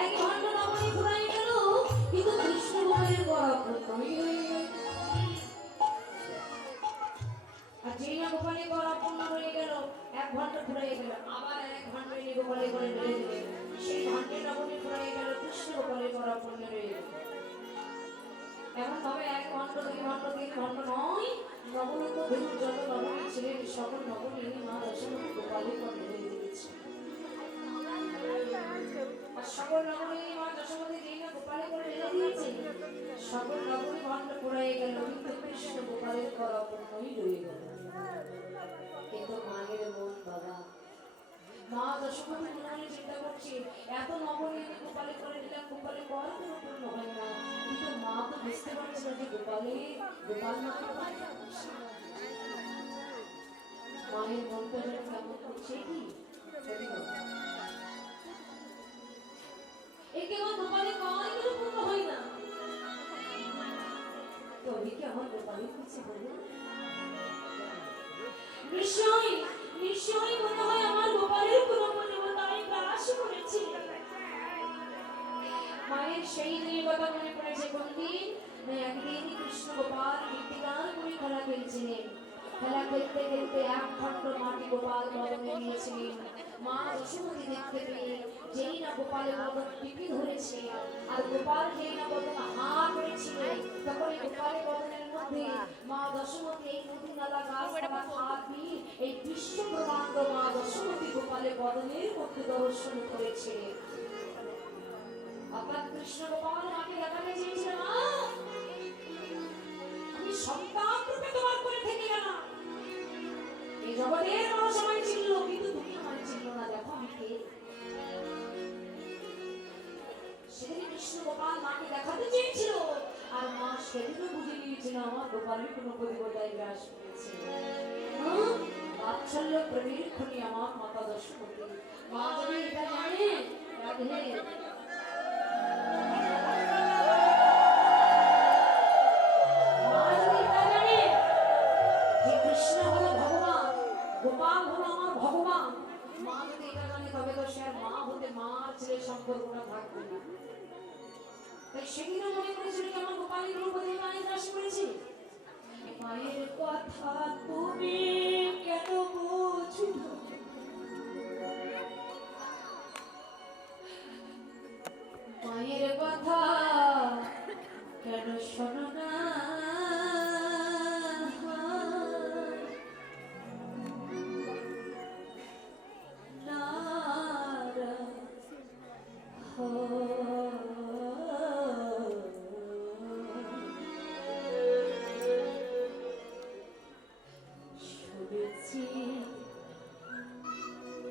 এক ঘন্টা নবনী ঘুরাই গেল, কিন্তু কৃষ্ণ গোপালের গড়া পুরোই হয়ে গেল। আর যেই না গোপালের গড়া পূর্ণ হয়ে গেল, এক ঘন্টা ঘুরাই গেল, আবার এক ঘন্টা এনে গোপালের করে ঢেলে দিলে, সেই ঘন্টায় নবনী ঘুরাই গেল, কৃষ্ণ গোপালের গড়া পূর্ণ হয়ে গেল। এমন ভাবে এক ঘন্টা দুই ঘন্টা তিন ঘন্টা নয়, নবনীত ধূপ যত নবনী ছিলেন সকল নবনী মা যশোমতী গোপালের করে ঢেলে দিয়েছে। আর সকল নবনী মা যশোমতী যেই না গোপালের করে ঢেলে দিয়েছে, সকল নবনী ঘন্টা পুরাই গেল, কিন্তু কৃষ্ণ গোপালের করা পূর্ণই রয়ে গেল। কিন্তু মায়ের মন বাবা, মা যশোমতী মনে মনে চিন্তা করছে এত নবনী আমি গোপালে করে দিলাম, গোপালে কর কোনো পূর্ণ হয় না। কিন্তু মা তো বুঝতে পারছে না যে গোপাল মাকে মায়ের মনটা যেন কেমন করছে কি এই কেমন গোপালে কর কোনো পূর্ণ হয় না। তবে কি আমার গোপালের কিছু হলো? নিশ্চয়ই নিশ্চয়ই মনে হয় আমার গোপালের কোনো পূর্ণতাই গ্রাস করেছে। মায়ের সেই দিনের কথা মনে পড়েছে। কোনদিন না একদিন কৃষ্ণ গোপাল মৃত্তিকার করে খেলা খেলছিলেন। খেলা খেলতে খেলতে এক খণ্ড মাটি গোপাল বদনে নিয়েছিলেন। মা যশোমতী দেখতে পেয়ে যেই না গোপালের বদন টিপি ধরেছে, আর গোপাল যেই না বদন হা করেছিল, তখন গোপালের বদনের মধ্যে মা যশোমতী এই নদী নালা গাছপালা খাবি এই বিশ্ব ব্রহ্মাণ্ড মা যশোমতী গোপালের বদনের মধ্যে দর্শন করেছে। অর্থাৎ কৃষ্ণ গোপাল মাকে দেখাতে চেয়েছিল, মা আমি সন্তান রূপে তোমার কোলে থেকে গেলাম, এই জগতের মানুষ আমায় চিনল, কিন্তু তুমি আমায় চিনল না, দেখো আমি কে। সেদিন কৃষ্ণ গোপাল মাকে দেখাতে চেয়েছিল, আর মা সেদিনও বুঝে নিয়েছিল আমার গোপালের কোনো প্রতিপদায় গ্রাস করেছে। বাৎসল্য প্রেমের খনি আমার মাতা দশমতী। মা যদি এটা জানে, রাধে মা যদি এটা জানে যে কৃষ্ণ হলো ভগবান, গোপাল হলো আমার ভগবান, মা যদি এটা জানে, তবে তো সে আর মা হতে মার ছেলের সম্পর্কটা থাকবে না। তাই সেদিনও মনে করেছিল কি আমার গোপালের কোনো প্রতিপদায় গ্রাস করেছে। মায়ের কথা তুমি কেন বুঝো না, মায়ের কথা কেন শোনো না,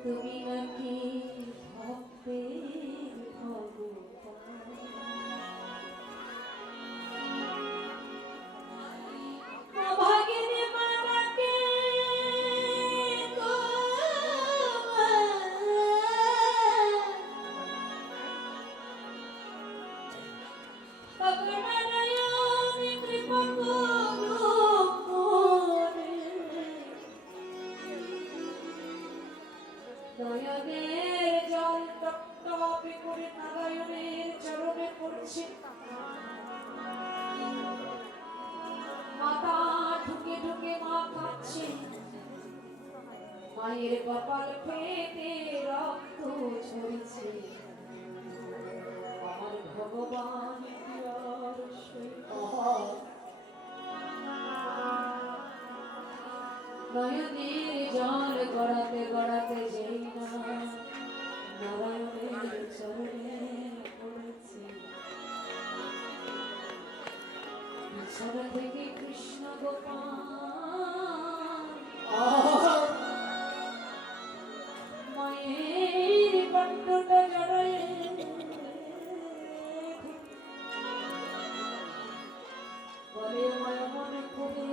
তুমি নাকি ভক্তের ভগবান, ভাগিনী মানাকে কৃপা নয়নের জল টপটপে করে নারায়ণের চরণে পড়ছে। মাথা ঢুকে ঢুকে মা খাচ্ছে, মায়ের কপাল ফেটে রক্ত ঝরছে। আমার ভগবান নয়নের জল গড়াতে গড়াতে যেই না নারায়ণের চরণে পড়েছে। পিছনে থেকে কৃষ্ণ গোপাল মায়ের কণ্ঠটা জড়ায় বলে, মায়া মনে করে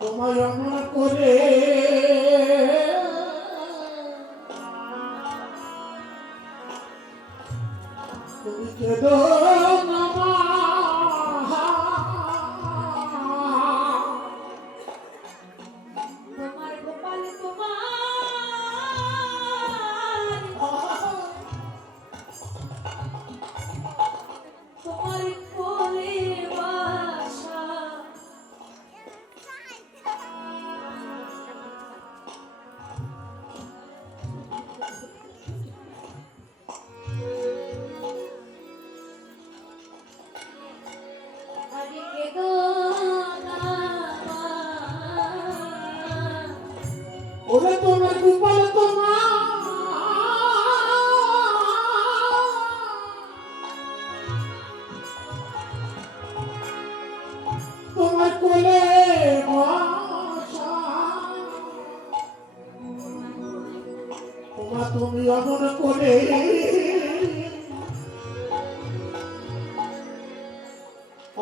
তোমায় অমন করে তুমি কেঁদো না মা, তোমার গোপাল তোমার তোমার কোলে বাসা, আরে কেঁদো না মা, ওরে তোমার গোপাল তোমার তোমার কোলে বসা, তোমা তুমি অমন করে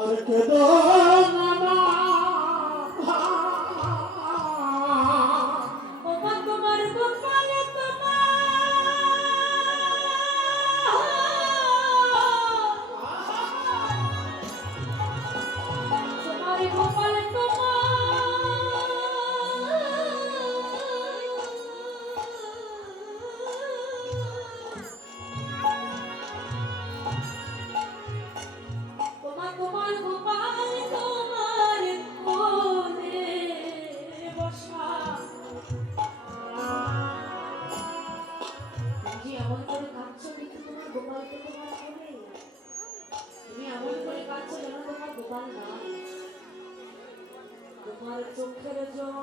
আর কেঁদো না মা, ওমা তোমার গোপাল তোমার গোপাল তোমার গোপাল তোমার নাম, তোমার চোখের জল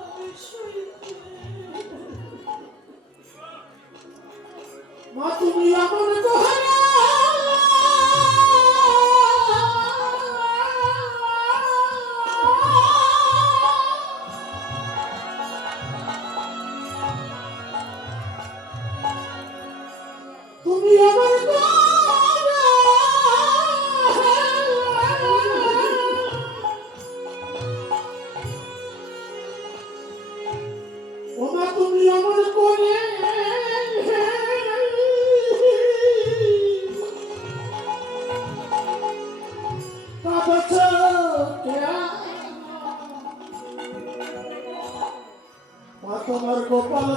আমি সইতে মা তুমি আমার গহনা তুমি আমার গহনা ও মা তুমি আমার কোলে তোমার গোপাল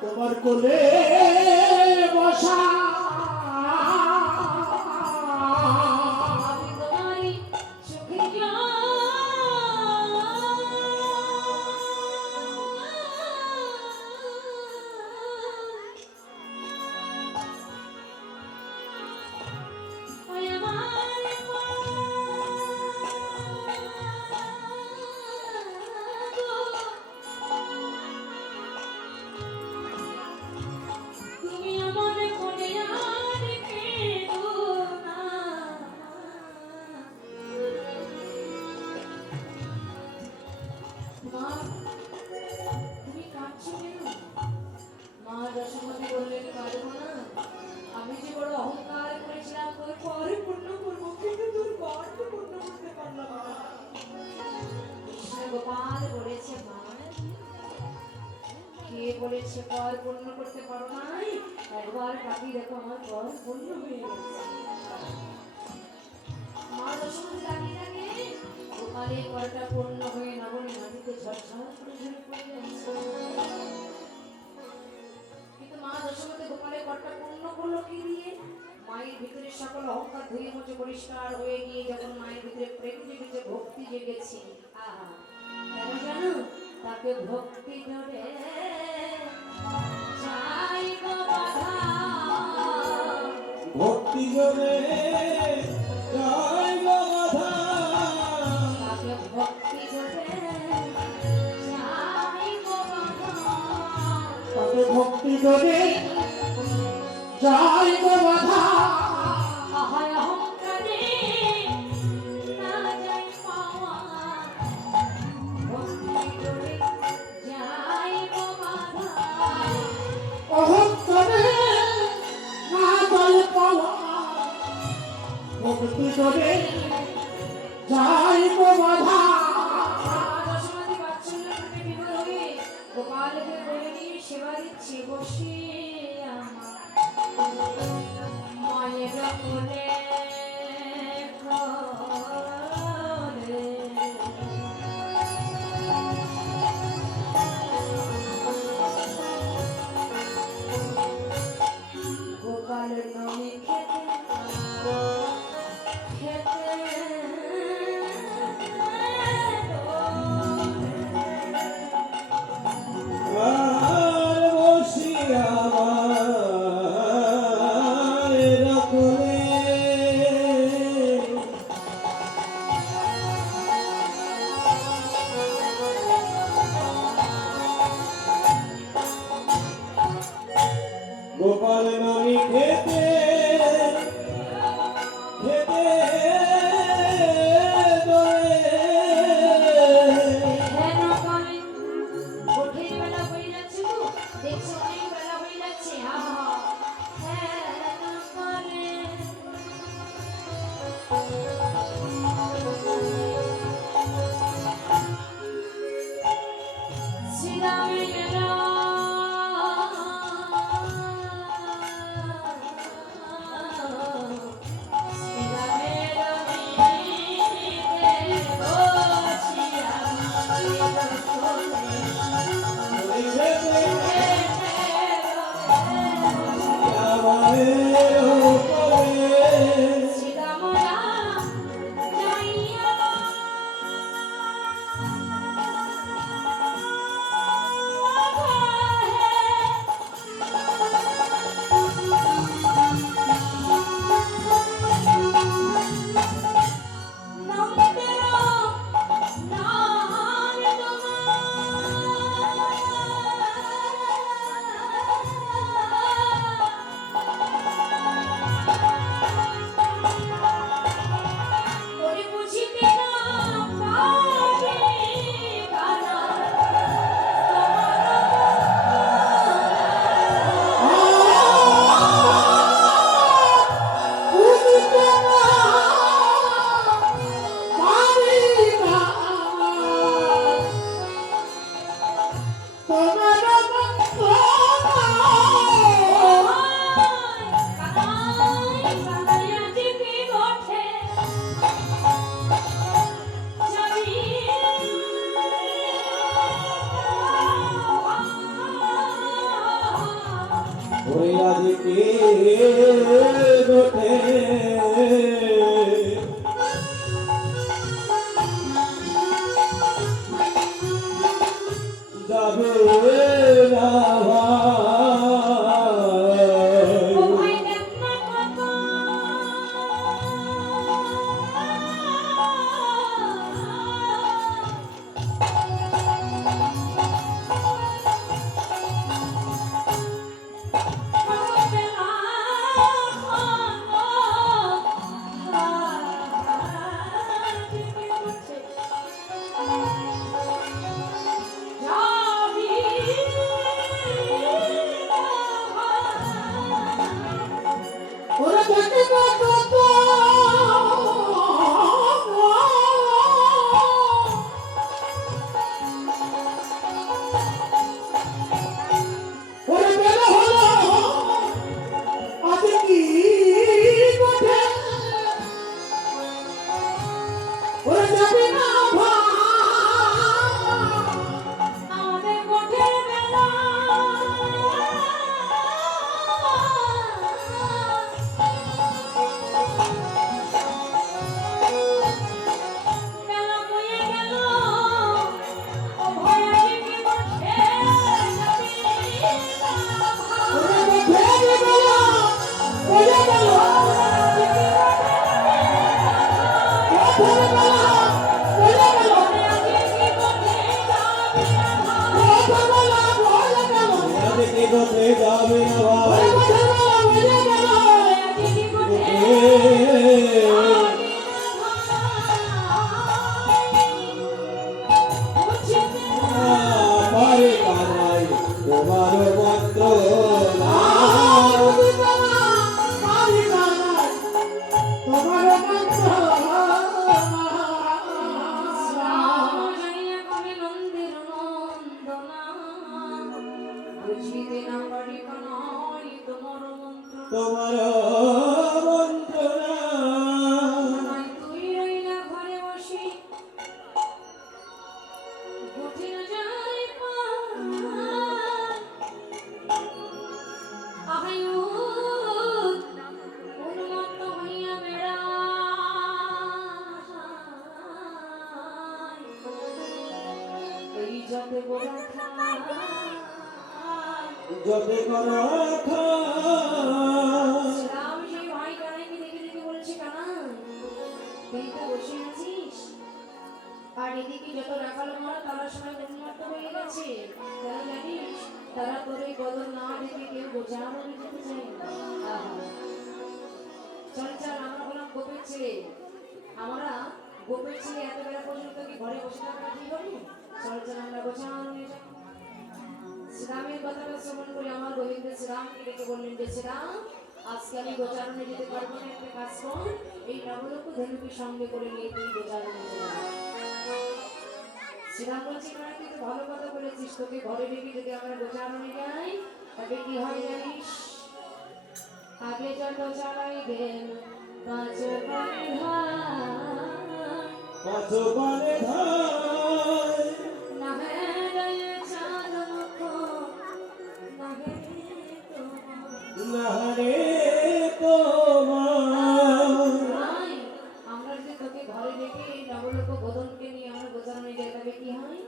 তোমার কোলে বসা আমি তোমারই চোখের জল ওই আমার তুমি আমার কোলে আর কেঁদো না মা তুমি কাঁদছো কেন? মা যশোমতী বললেন কাঁদবো না, আমি যে বড় অহংকার করেছিলাম তোর পরে পূর্ণ করবো, কিন্তু তোর পরটা পূর্ণ করতে পারলাম না। কৃষ্ণ গোপাল বলেছে মা, কে বলেছে পর পূর্ণ করতে পারো নাই? একবার তাকিয়ে দেখো আমার পর পূর্ণ হয়ে গেছে। মা যশোমতী তাকিয়ে থাকে, গোপালের পরটা পূর্ণ হয়ে নবনী মাটিতে ঝরঝর করে ঝরে পড়ে যাচ্ছে। কিন্তু মা যশোমতী গোপালের পরটা পূর্ণ করলো কি দিয়ে? মায়ের ভিতরে সকল অহংকার ধুয়ে মুছে পরিষ্কার হয়ে গিয়ে যখন মায়ের ভিতরে প্রেম জেগেছে, ভক্তি জেগেছে, আহা কেন জানো? তাকে ভক্তি ধরে যাই গো বাধা, ভক্তি করে জয় বাধা তাকে ভক্তি ধরে যাই গো বাধা। তাকে ভক্তি করে যাই গো বাধা আহায় অহংকারে না যাই পাওয়া, ভক্তি ধরে যাই গো বাধা। অহংকারে না যাই পাওয়া ভক্তি করে যাই গো বাধা যশোমতী বাৎসল্য রূপে বিভোর হয়ে গোপালকে বলে নিয়ে সেবা দিচ্ছে বসে আমার মায়ের কোলে কোলে। গোপাল নমি খেতে খেতে আর বসিয়া মায়ের কোলে গোপাল নামি খেতে খেতে কেন কানে কঠিন বেলা হয়ে যাচ্ছে তো, দেখছো অনেক বেলা হয়ে যাচ্ছে, আহা কেন কানে শ্রীরামে গেল যাবে না ভাই আমাদের কঠিন বেলা বেলা বয়ে গেল ও ভয়া কি বসে যাবি ওরে ফেরে বেলা ওরে বেলা ফেরে বেলা ওরে বেলা ওরে বেলা ওরে বেলা আজ কি পথে যাবে না ভাই ওরে বেলা ওরে বেলা আমারে কানাই তোমার মন্ত্র না তোমার মন্ত্রণা যত বড় যতে করা রাম সেই ভাই কানাইকে দেখে দেখে বলছে কানা তুই তো বসে আছিস আর এদিকে যত রাখালো মারা তারা সবাই উন্মত্ত হয়ে গেছে তারা জানিস তারা করে বদল না দেখে কেউ বোঝা হয়ে যেতে চায় না। আহা। চল চল আমরা হলাম গোপের ছেলে আমরা গোপের ছেলে এত বেলা পর্যন্ত কি ঘরে বসে থাকা ঠিক হবে চল চল আমরা গোছানো নিয়ে যাই শ্রীরামের কথাটা শ্রবণ করে আমার গোবিন্দ শ্রীরামকে ডেকে বললেন যে শ্রীরাম আজকে আমি গোচারণে যেতে পারবো না একটা কাজ কর এই নবলোক ধনুকে সঙ্গে করে নিয়ে তুই গোচারণে চলে যা শ্রীরাম বলছে না তুই তো ভালো কথা বলেছিস তোকে ঘরে রেখে যদি আমরা গোচারণে যাই তবে কি হয় জানিস আগে যত চালাইবেন পাঁচ পাঁচ পানে ধাই না হ্যাঁ চাঁদ না হ্যাঁ নারে তোমার ভাই, আমরা যদি তোকে ঘরে রেখে এই নবলোক বদনকে নিয়ে আমরা গোচারণে যাই তবে কি হয়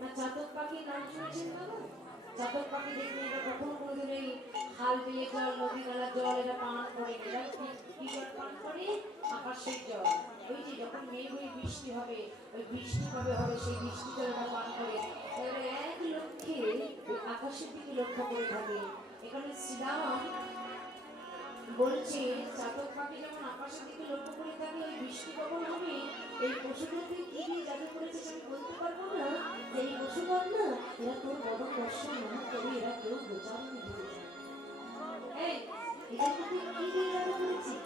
না চাতক পাখির নাম শুনেছেন বাবা চাতক পাখি দেখলে এটা কখনো কোনোদিন এই খাল বিয়ে জল নদী নালার জল এটা পান করে না। এরা কি জল পান করে আকাশের জল ওই যে যখন মেঘ হয়ে বৃষ্টি হবে ওই বৃষ্টি কবে হবে সেই বৃষ্টি জল এটা পান করে এবারে এক লক্ষ্যে ওই আকাশের দিকে লক্ষ্য করে থাকে এখানে শ্রীরাম বলছে চাতক পাখি যেমন আকাশের দিকে লক্ষ্য করে থাকে ওই বৃষ্টি কখন হবে এই পশুদেরকে কি দিয়ে জাদু করেছে আমি বলতে পারবো না যে এই পশুগণ না এরা তোর বদন দর্শন না করে এরা কেউ গোচারণে ধরে যায় এই এদেরকে তুই কি দিয়ে জাদু করেছিস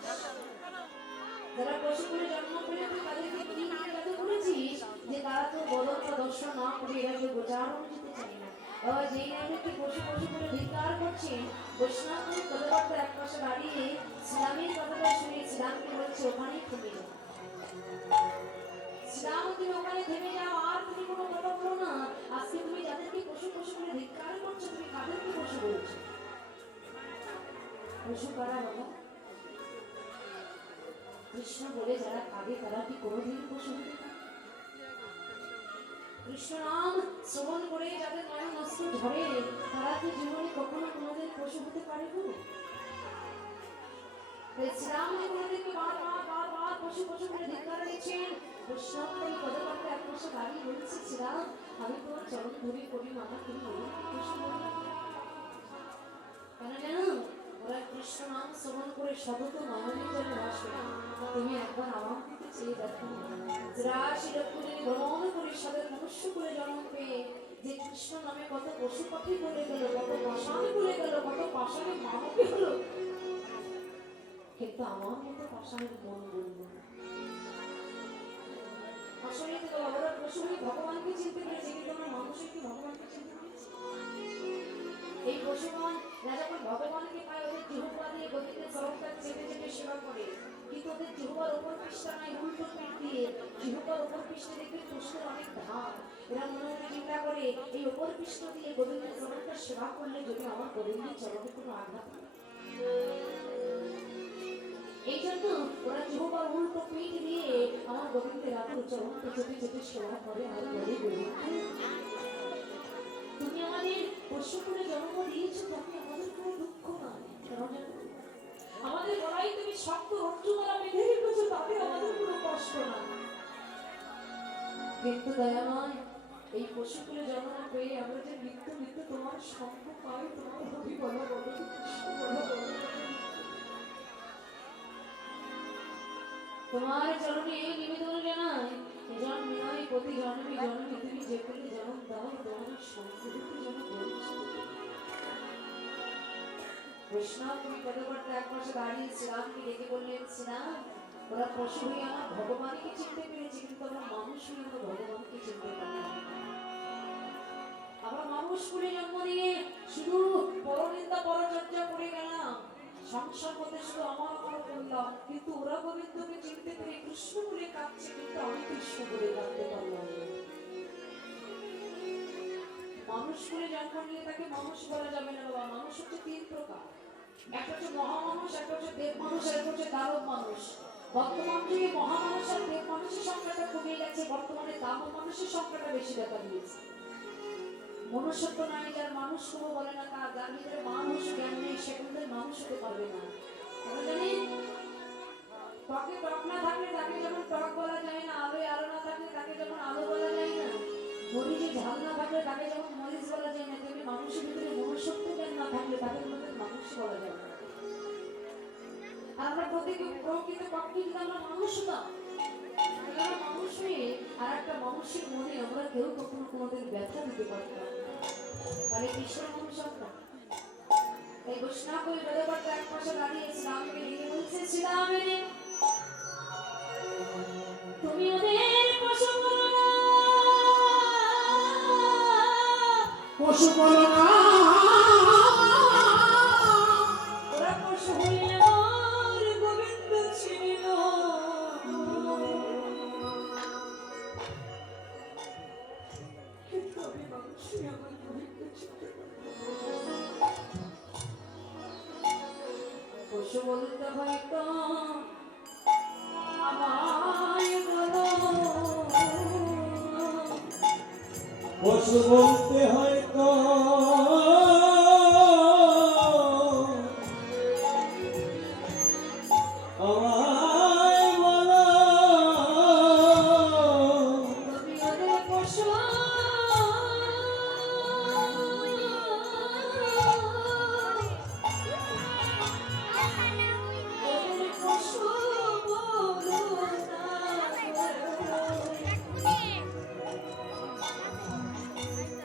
যারা পশু করে জন্ম পেলে তুই তাদেরকে কি দিয়ে জাদু করেছিস যে তারা তোর বদন দর্শন না করে এরা কেউ গোচারণে যেতে চায় না যেই নামে পশু পশু করে ধিক্কার করছেন বৈষ্ণব তদবর্ত এক পাশে দাঁড়িয়ে শ্রীরামের কথাটা শুনে শ্রীরামকে বলছে ওখানেই থেমে যাও শ্রীরাম তুমি ওখানে থেমে যাও আর তুমি কোনো কথা বলো না আজকে তুমি যাদেরকে পশু পশু করে ধিক্কার করছো তুমি কাদেরকে পশু বলছো পশু কারা বাবা কৃষ্ণ বলে যারা কাঁদে তারা কি কোনোদিন পশু হতে পারে কৃষ্ণ নাম শ্রবণ করে যাদের নয়ন অস্ত্র ঝরে তারা কি জীবনে কখনো কোনোদিন পশু হতে পারে গো শ্রীরাম যে কোনোদিনকে বারবার পশু পশু করে ধিক্কার দিচ্ছেন বৈষ্ণব এই পদকর্তা এক মাসে দাঁড়িয়ে বলছে শ্রীরাম আমি তোমার চরণ ধরে করি মাতা তুমি বলুন পশু বলো কেন জানো ওরা কৃষ্ণ নাম শ্রবণ করে সতত নয়নের জন্য ভাসবে তুমি একবার আমার দিকে চেয়ে দেখো রাশি লক্ষ্মী ভ্রমণ পরিষদের মনুষ্য করে জন্ম পেয়ে যে কৃষ্ণ নামে কত পশু পাখি বলে গেল কত পাষাণে বলে গেল কত পাষাণে মানবী হলো কিন্তু আমার মতো পাষাণের মন বলবো আসলে তো ওরা পশু হয়ে ভগবানকে চিনতে পেরেছে কিন্তু আমরা মানুষের কি ভগবানকে চিনতে পেরেছি এই পশুগণ যখন ভগবানকে পায় ওদের জিহ্বা দিয়ে গতিতে সরকার চেপে চেপে সেবা করে কিন্তু ওদের জিহ্বার উপর পৃষ্ঠা নাই উল্টো পিঠ দিয়ে জিহ্বা আবার উপর পৃষ্ঠে দেখবে কৃষ্ণের অনেক ধাম। এরা মনে মনে চিন্তা করে এই উপর পৃষ্ঠ দিয়ে গোবিন্দের চরণটা সেবা করলে যদি আমার গোবিন্দের চরণে কোনো আঘাত হয়। এই জন্য ওরা জিহ্বার উল্টো পিঠ দিয়ে আমার গোবিন্দের আদর চরণকে চেপে চেপে সেবা করে। আর বলে তুমি আমাদের পশু করে জন্ম দিয়েছো, তাতে আমাদের কোনো দুঃখ নাই। আমাদের গলায় তুমি শক্ত রজ্জু দ্বারা বেঁধে রেখেছো, তাতে আমাদের কোনো কষ্ট নাই। কিন্তু দয়াময়, এই পশু করে জন্ম পেয়ে আমরা যে নিত্য নিত্য তোমার সঙ্গ পাই, তোমার হবি বলো বলো তোমার চরণে নিবেদন জানাই, জন্মে নয় প্রতি জন্মে জন্মে তুমি যে করে জন্ম দাও, তোমার সংকল্পে যেন বলছো। বৈষ্ণব তুমি পদবর্তে এক পাশে দাঁড়িয়ে শ্রীরামকে ডেকে বললেন, শ্রীরাম ওরা পশু হয়ে আমার ভগবানকে চিনতে পেরেছে, কিন্তু আমার মানুষ হয়ে আমার ভগবানকে চিনতে পারে। আবার মানুষ করে জন্ম নিয়ে শুধু পরনিন্দা পরচর্চা করে গেলাম, সংসার মধ্যে শুধু আমার করলাম, কিন্তু ওরা গোবিন্দকে চিনতে পেরে কৃষ্ণ বলে কাঁদছে, কিন্তু আমি কৃষ্ণ বলে কাঁদতে পারলাম না। মানুষ করে জন্ম নিয়ে তাকে মানুষ বলা যাবে না বাবা। মানুষ হচ্ছে তিন প্রকার, একটা হচ্ছে মহামানুষ, একটা হচ্ছে দেব মানুষ, একটা হচ্ছে দানব মানুষ। বর্তমান যুগে মহামানুষ আর দেব মানুষের সংখ্যাটা কমে গেছে, বর্তমানে দানব মানুষের সংখ্যাটা বেশি দেখা দিয়েছে। মনুষ্যত্ব নাই যার মানুষ কোনো বলে না, তার যার ভিতরে মানুষ জ্ঞান নেই সে কিন্তু মানুষ হতে পারবে না। আমরা জানি টকে টক না থাকলে তাকে যেমন টক বলা যায় না, আলোয় আলো না থাকলে তাকে যেমন আলো বলা যায় না, মরিচে ঝাল না থাকলে তাকে যেমন মরিচ বলা যায় না, তেমনি মানুষের ভিতরে মনুষ্যত্ব জ্ঞান না থাকলে তাকে আমাদের মানুষ বলা যায় না। আর আমরা প্রত্যেকে প্রকৃত পক্ষে যদি আমরা মানুষ হতাম, মানুষ হয়ে আর একটা মানুষের মনে আমরা কেউ কখনো কোনোদিন ব্যথা দিতে পারতাম না। তাহলে কৃষ্ণের মানুষ আমরা। তাই বৈষ্ণব ওই বেদবারটা এক পাশে দাঁড়িয়ে শ্রীরামকে ডেকে বলছে, শ্রীরামে তুমি ওদের পশু বলো না, পশু বলো না, ওরা পশু হইলে আমার গোবিন্দ ছিল। কিন্তু আমি মানুষই আমার গোবিন্দ চিনতে পারি। পশু বলতে হয়তো আমায় বলো, পশু বলতে হয়তো আমায় বলো, তুমি ওদের পশু ওদের পশু বলো না।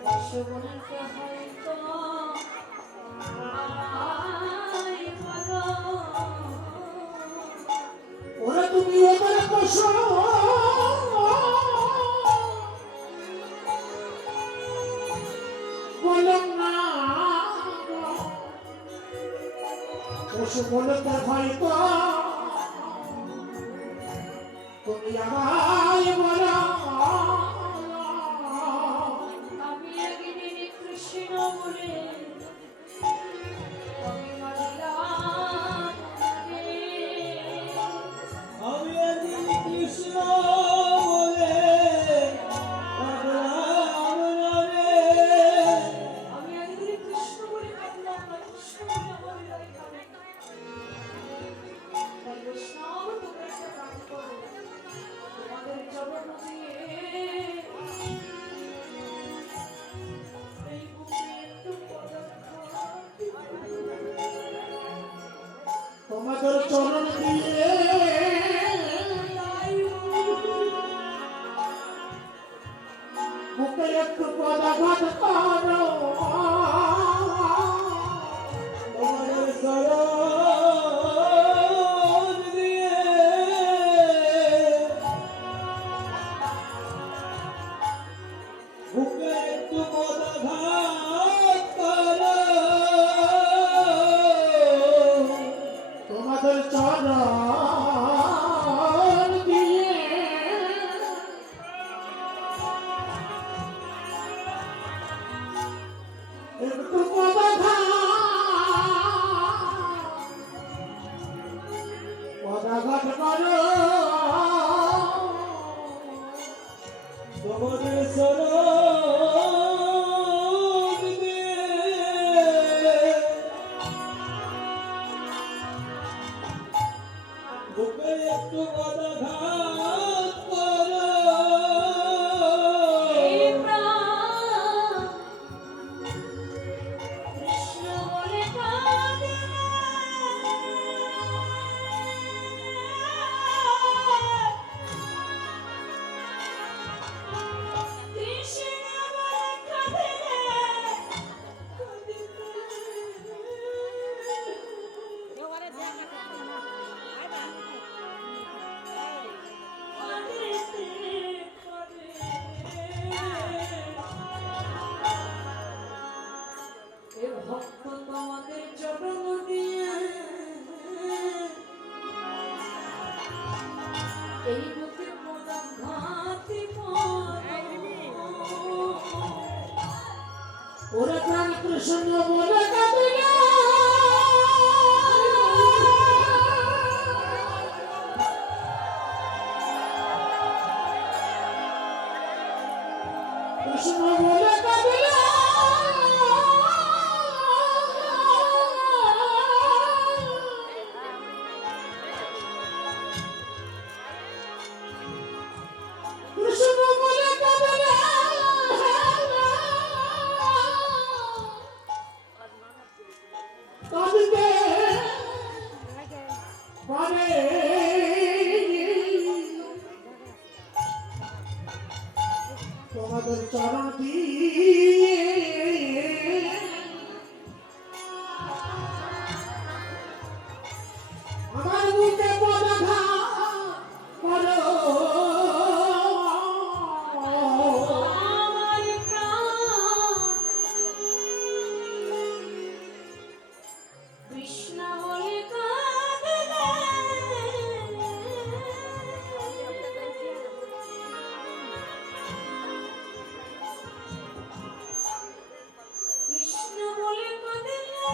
পশু বলতে হয়তো আমায় বলো, ওরা তুমি ওদের পশু বলো না, পশু বলতে হয়তো তুমি আমায় বলো। আমি একদিন কৃষ্ণ বলে আমি মারিলাম তাকে। আমি একদিন কৃষ্ণ বলে পাগলাম না রে। আমি একদিন কৃষ্ণ বলে কাঁদলাম না, কৃষ্ণ বলে আমার হৃদয় কাঁদে। তাই বৈষ্ণব তোমরা একটা কাজ করো, তোমাদের চরণ দিয়ে এই বুকে একটু পদার্থ তোমাদের চরণ দিয়ে বুকে একটু পদাঘাত করো, তোমাদের চরণ দিয়ে বুকে একটু পদাঘাত করো, তোমাদের চরণ দিয়ে ওরে প্রাণ কৃষ্ণ বলে কাঁদিলে কৃষ্ণ বলে কাঁদিলে কৃষ্ণ বলে কাঁদিলে কাঁদিতে পারে তোমাদের চরণ দিয়ে আমার বুকে পদাঘা করো আমার প্রাণ কৃষ্ণ বলে কাঁদিলে কৃষ্ণ বলে কাঁদিলে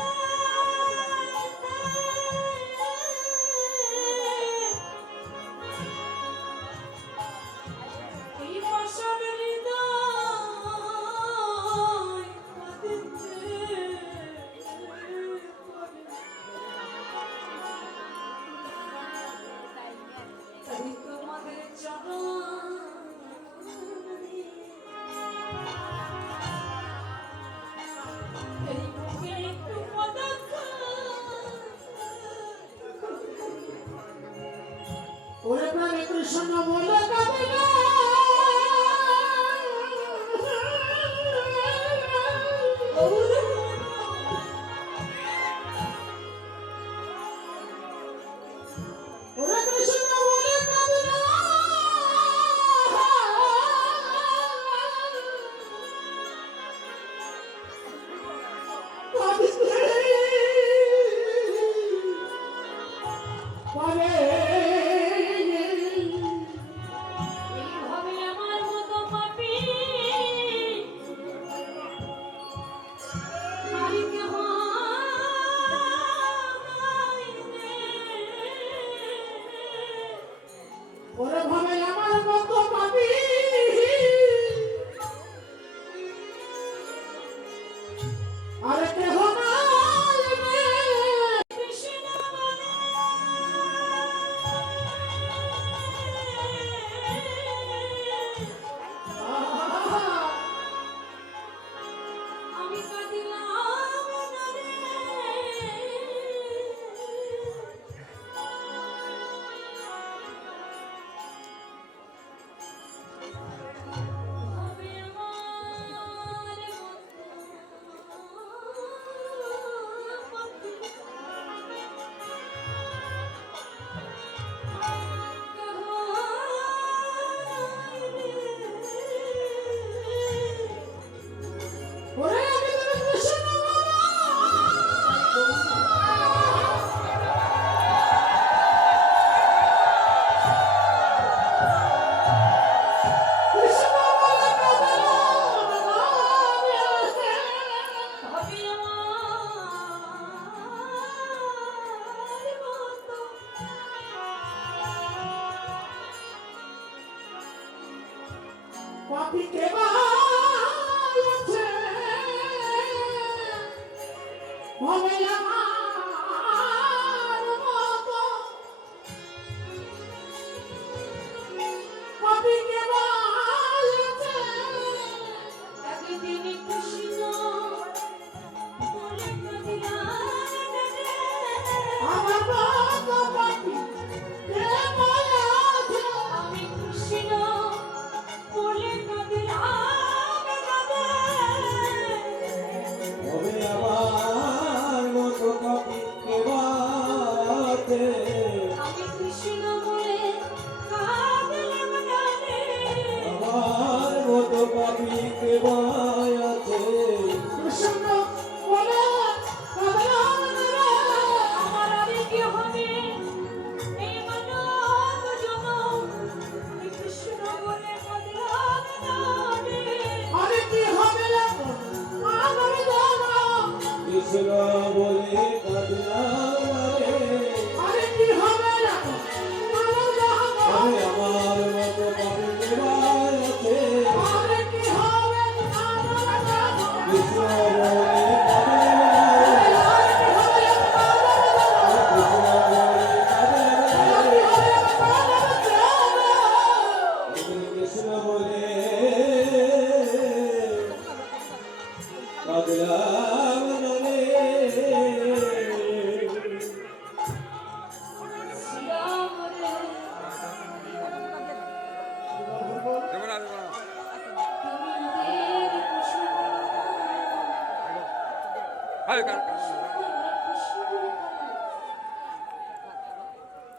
এই পাষাণ হৃদয় কাঁদিতে তাই তোমাদের চরণে এই বুকে একটু পদাঘাত ওরে প্রাণ কৃষ্ণ বলে কাঁদিলে ওরে কৃষ্ণ বলে কাঁদিলে কাঁদিতে পারে এইভাবে আমার মতো পাপী আর কেহ ওরে ভাবে আমার মতো পাবি আরে কেহ নাই রে। কৃষ্ণ বলে আমি কাঁদিলাম না রে হবে আমার মতো ওরে আমি তোকে কৃষ্ণ বলা কৃষ্ণ বলে কাঁদিলে হবে আমার মতো পাপি কে বাছে হবে আমার মতো পাপি কে বাছে একদিন কৃষ্ণ বলে কাঁদিলাম রে আমার মতো পাপি কে বাছে আমি কৃষ্ণ বলে কাঁদিলাম রে হবে আমার মতো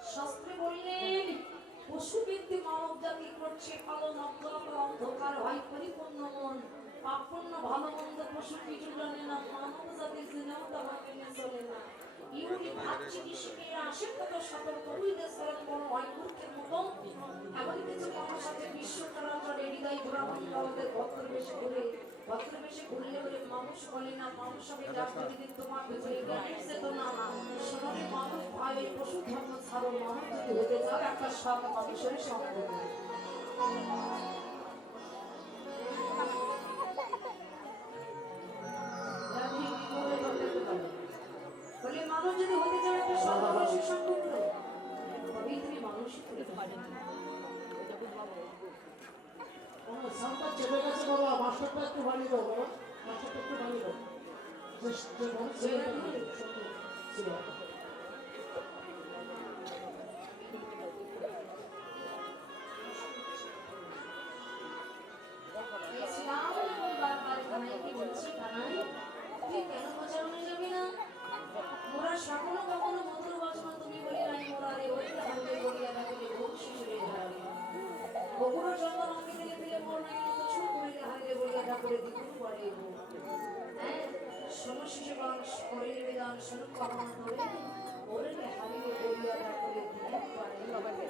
শাস্ত্রে বললেন পশুবৃত্তি মানব জাতি করছে কালো নগ্নতা অন্ধকার হয় পরিপূর্ণ মন পাপপূর্ণ ভালো মন্দ পশু কিছু জানে না মানব জাতি জেনেও তাহা মেনে চলে না ইউনি ভাত চিকিৎসকেরা আসেন কত সতর্ক হইতে চলেন বড় হয় মূর্খের মতো এমন কিছু মানুষ আছে বিশ্ব চরাচরে হৃদয় ঘোরামন আমাদের ভদ্রবেশে ঘুরলে বলে মানুষ বলে না মানুষ হবে যার প্রতিদিন তোমার ভিতরে জ্ঞানের চেতনা সোনারে মানুষ ভাবে পশু ধর্ম ছাড়ো মানুষ যদি হতে চাও একটা সব মানুষের সঙ্গ বলে মানুষ যদি হতে চাও একটা সব মানুষের সঙ্গ করো তবেই তুমি মানুষই করে পারে সামটা চেপে গেছে বাবা, মাস্টারটা একটু বাড়িয়ে দাও বাবা, মাস্টারটা একটু বাড়িয়ে দাও। যে মানুষ ছিল সকল কখনো মধুর বচন তুমি বলে নাই মোরারে ওইটা বলে বলিয়া থাকলে ভোগ শিশুরে ধারে বগুড়ার জন্য আমাকে দিলে দিলে মোর নাই তো ছোট করিলে হারিয়ে বলিয়া ঠাকুরে দ্বিগুণ পরে হ্যাঁ শোনো শিশুগণ করে নিবেদন শোনো কখনো ধরে ওরে হারিয়ে বলিয়া ঠাকুরে দ্বিগুণ পরে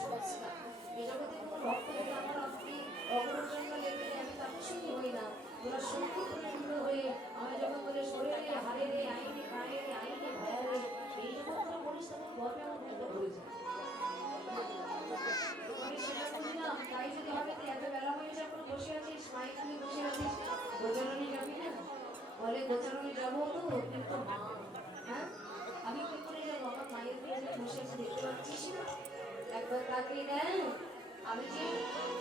সংস্কার এই জগতে কোনো ভক্ত যদি আমার আপনি বগুড়ার জন্য লেগে আমি তার সঙ্গে হই না তোরা সংকীর্ণ হয়ে আমি যখন তোদের শরীরে হারে রে আইনে কায়ে রে আইনে ভায়া রে এই যখন তোরা বলিস তখন গর্বে আমার মতো হয়ে যায় আমি সেটা বুঝি না তাই যদি হবে তো এত বেলা হয়ে যখন বসে আছিস মাইক নিয়ে বসে আছিস গোচারণে যাবি না বলে গোচারণে যাবো তো কিন্তু হ্যাঁ আমি কি করে যাবো আমার মায়ের কাছে বসে আছি দেখতে পাচ্ছিস না একবার তাকিয়ে দেন আমি যে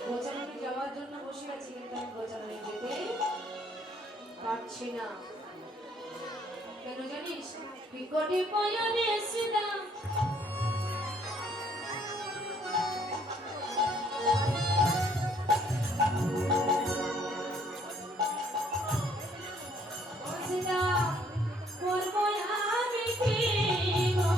গোচারণে যাওয়ার জন্য বসে আছি কিন্তু আমি গোচারণে যেতে পারছি না কেন জানিস বিকটে পয়নে সিদা সিদা করব আমি কি গো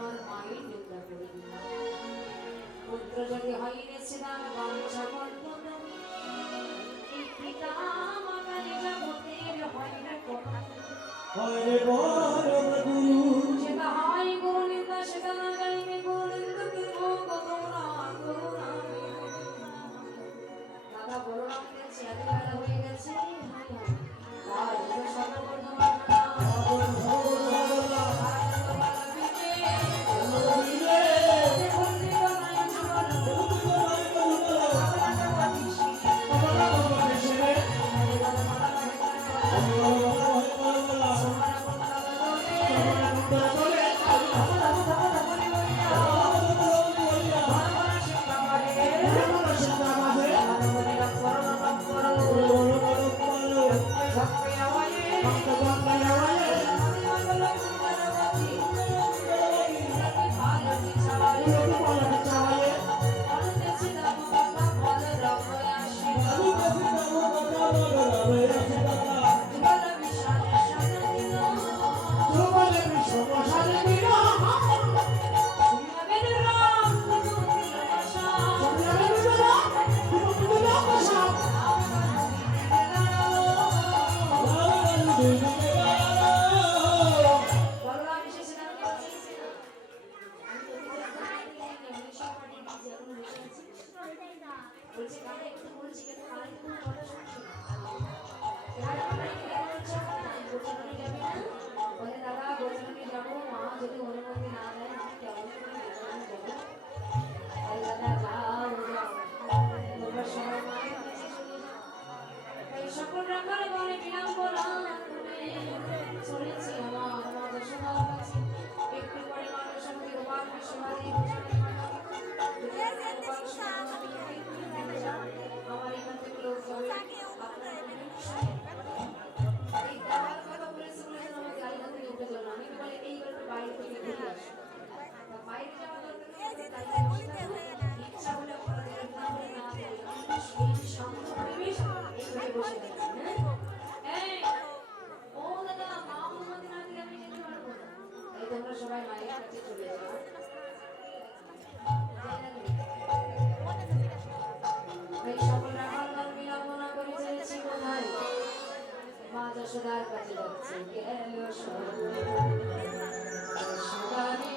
তোমার মায়ের নিন্দা করে দিলাম। পুত্র যদি হইলে ছিলাম বাঞ্ছা বন্ধন, এই পিতা মাতালে জগতের হয় না কোনো। হরে পরম গুরু সেটা হয় গুরু নিন্দা, সেটা না জানিবে গুরু নিন্দা করবো কত না করুণা। দাদা বলরাম গেছে, এত বেলা হয়ে গেছে, আর সর্বপ্রথম সকল রাখার বলে বিড়ম্বনা চলেছি আমার মাঝে সোনার কাছে। একটু পরে মানুষ আমাদের রোমান সমাধি আমার এখান থেকে লোক যাবে। এই দেওয়ার কথা বলেছে বলে আমার গাড়িটা থেকে উঠে গেল। আমি বলে এইবার বাইরে থেকে ঘুরে আসি, বাইরে যাওয়া দরকার ইচ্ছা হলে আপনাদের না হলে না এই শান্ত পরিবেশ এইভাবে বসে থাকবেন। হ্যাঁ ও দাদা মা অনুমতি না দিলে আমি যেতে পারবো না, তাই তোমরা সবাই মায়ের কাছে চলে যাও। এই সকল রাখাল দল বিড়ম্বনা করে চলেছি কোথায়? মা যশোদার কাছে যাচ্ছে। গেল সদানি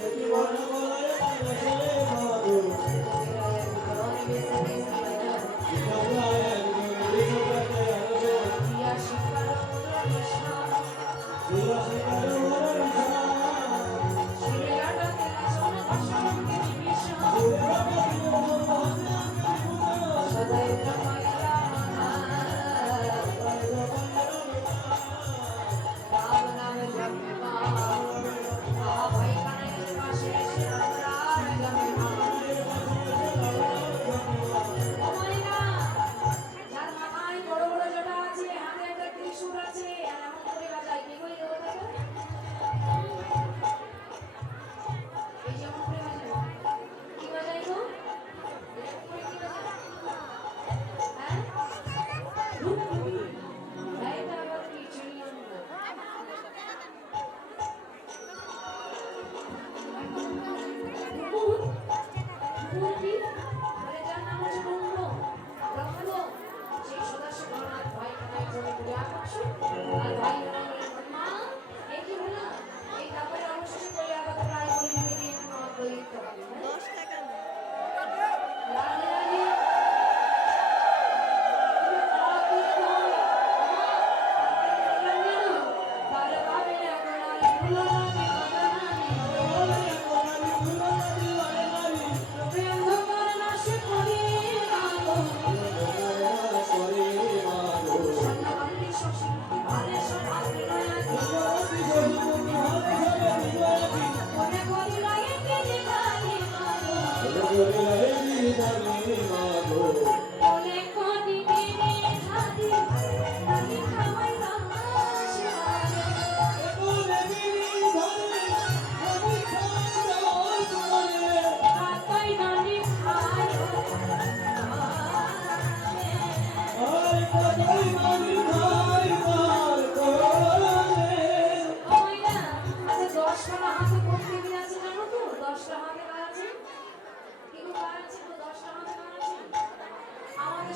Thank you. বলে কোটি দিনে খাদি আমি খাওয়াই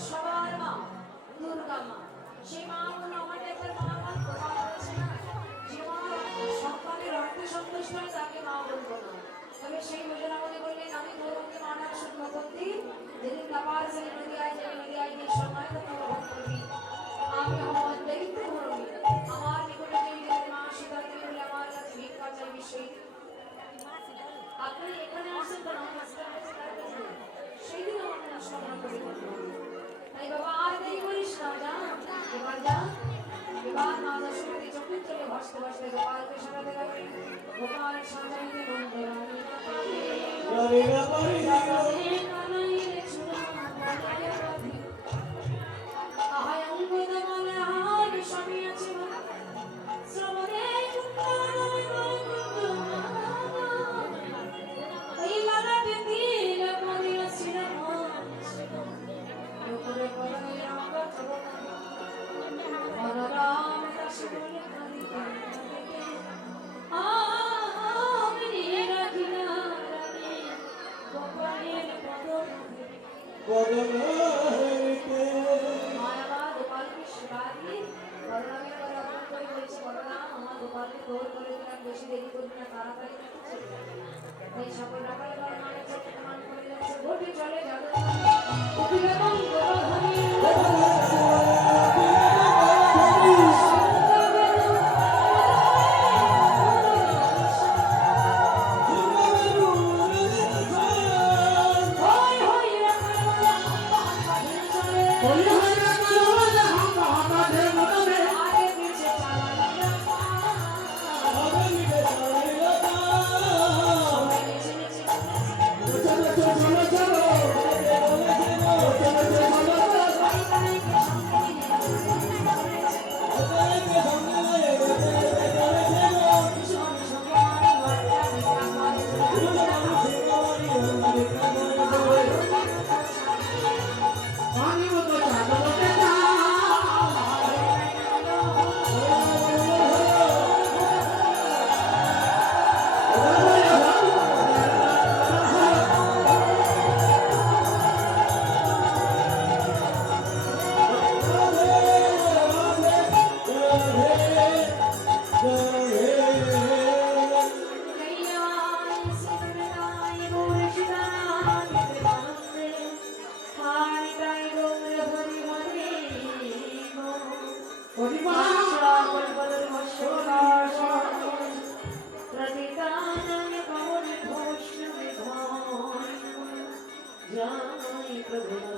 সবার মা দুর্গা মা সেই মা হলো আমাদের একটা মা গোপাল রয়েছে না যে মা সন্তানের অর্থে সন্তুষ্ট হয় তাকে মা বলবো না তবে সেই ঘোষণা মনে করলেন আমি গৌরবকে মানার শুদ্ধ করতে যেদিন কাপার ছেলে নদী আয় যে সময় তো গ্রহণ করবি আমি আমার দায়িত্ব করবি আমার নিকটে যে মা সীতাকে বলে আমার কাছে ভিক্ষা চাইবি সেই আপনি এখানে আসেন তো নমস্কার সেই দিন আমার সম্মান করে তাই বাবা আর দেরি করিস না যা এবার যা এবার মা দশমী চোখে চলে ভাসতে ভাসতে গোপালকে সাজাতে লাগবে গোপাল সাজাইতে আহায় অঙ্গদ বলে আর স্বামী আছে শ্রবণে এই লালাটে দিল মরিয়া সিনেমা করে করে রাম রাম দাসে বলে আমি নিয়ে রাখি না রানী গোপালের মায়াবা গোপালকে সেবা দিয়ে বলরামের পরে অর্পণ করে বলছে বলরাম আমার গোপালকে দৌড় করে দিলাম বেশি দেরি করবি না তাড়াতাড়ি এই সকল রাখাল মায়ের চোখে মান করে যাচ্ছে ঘটে চলে যাবে উঠিলে প্রভু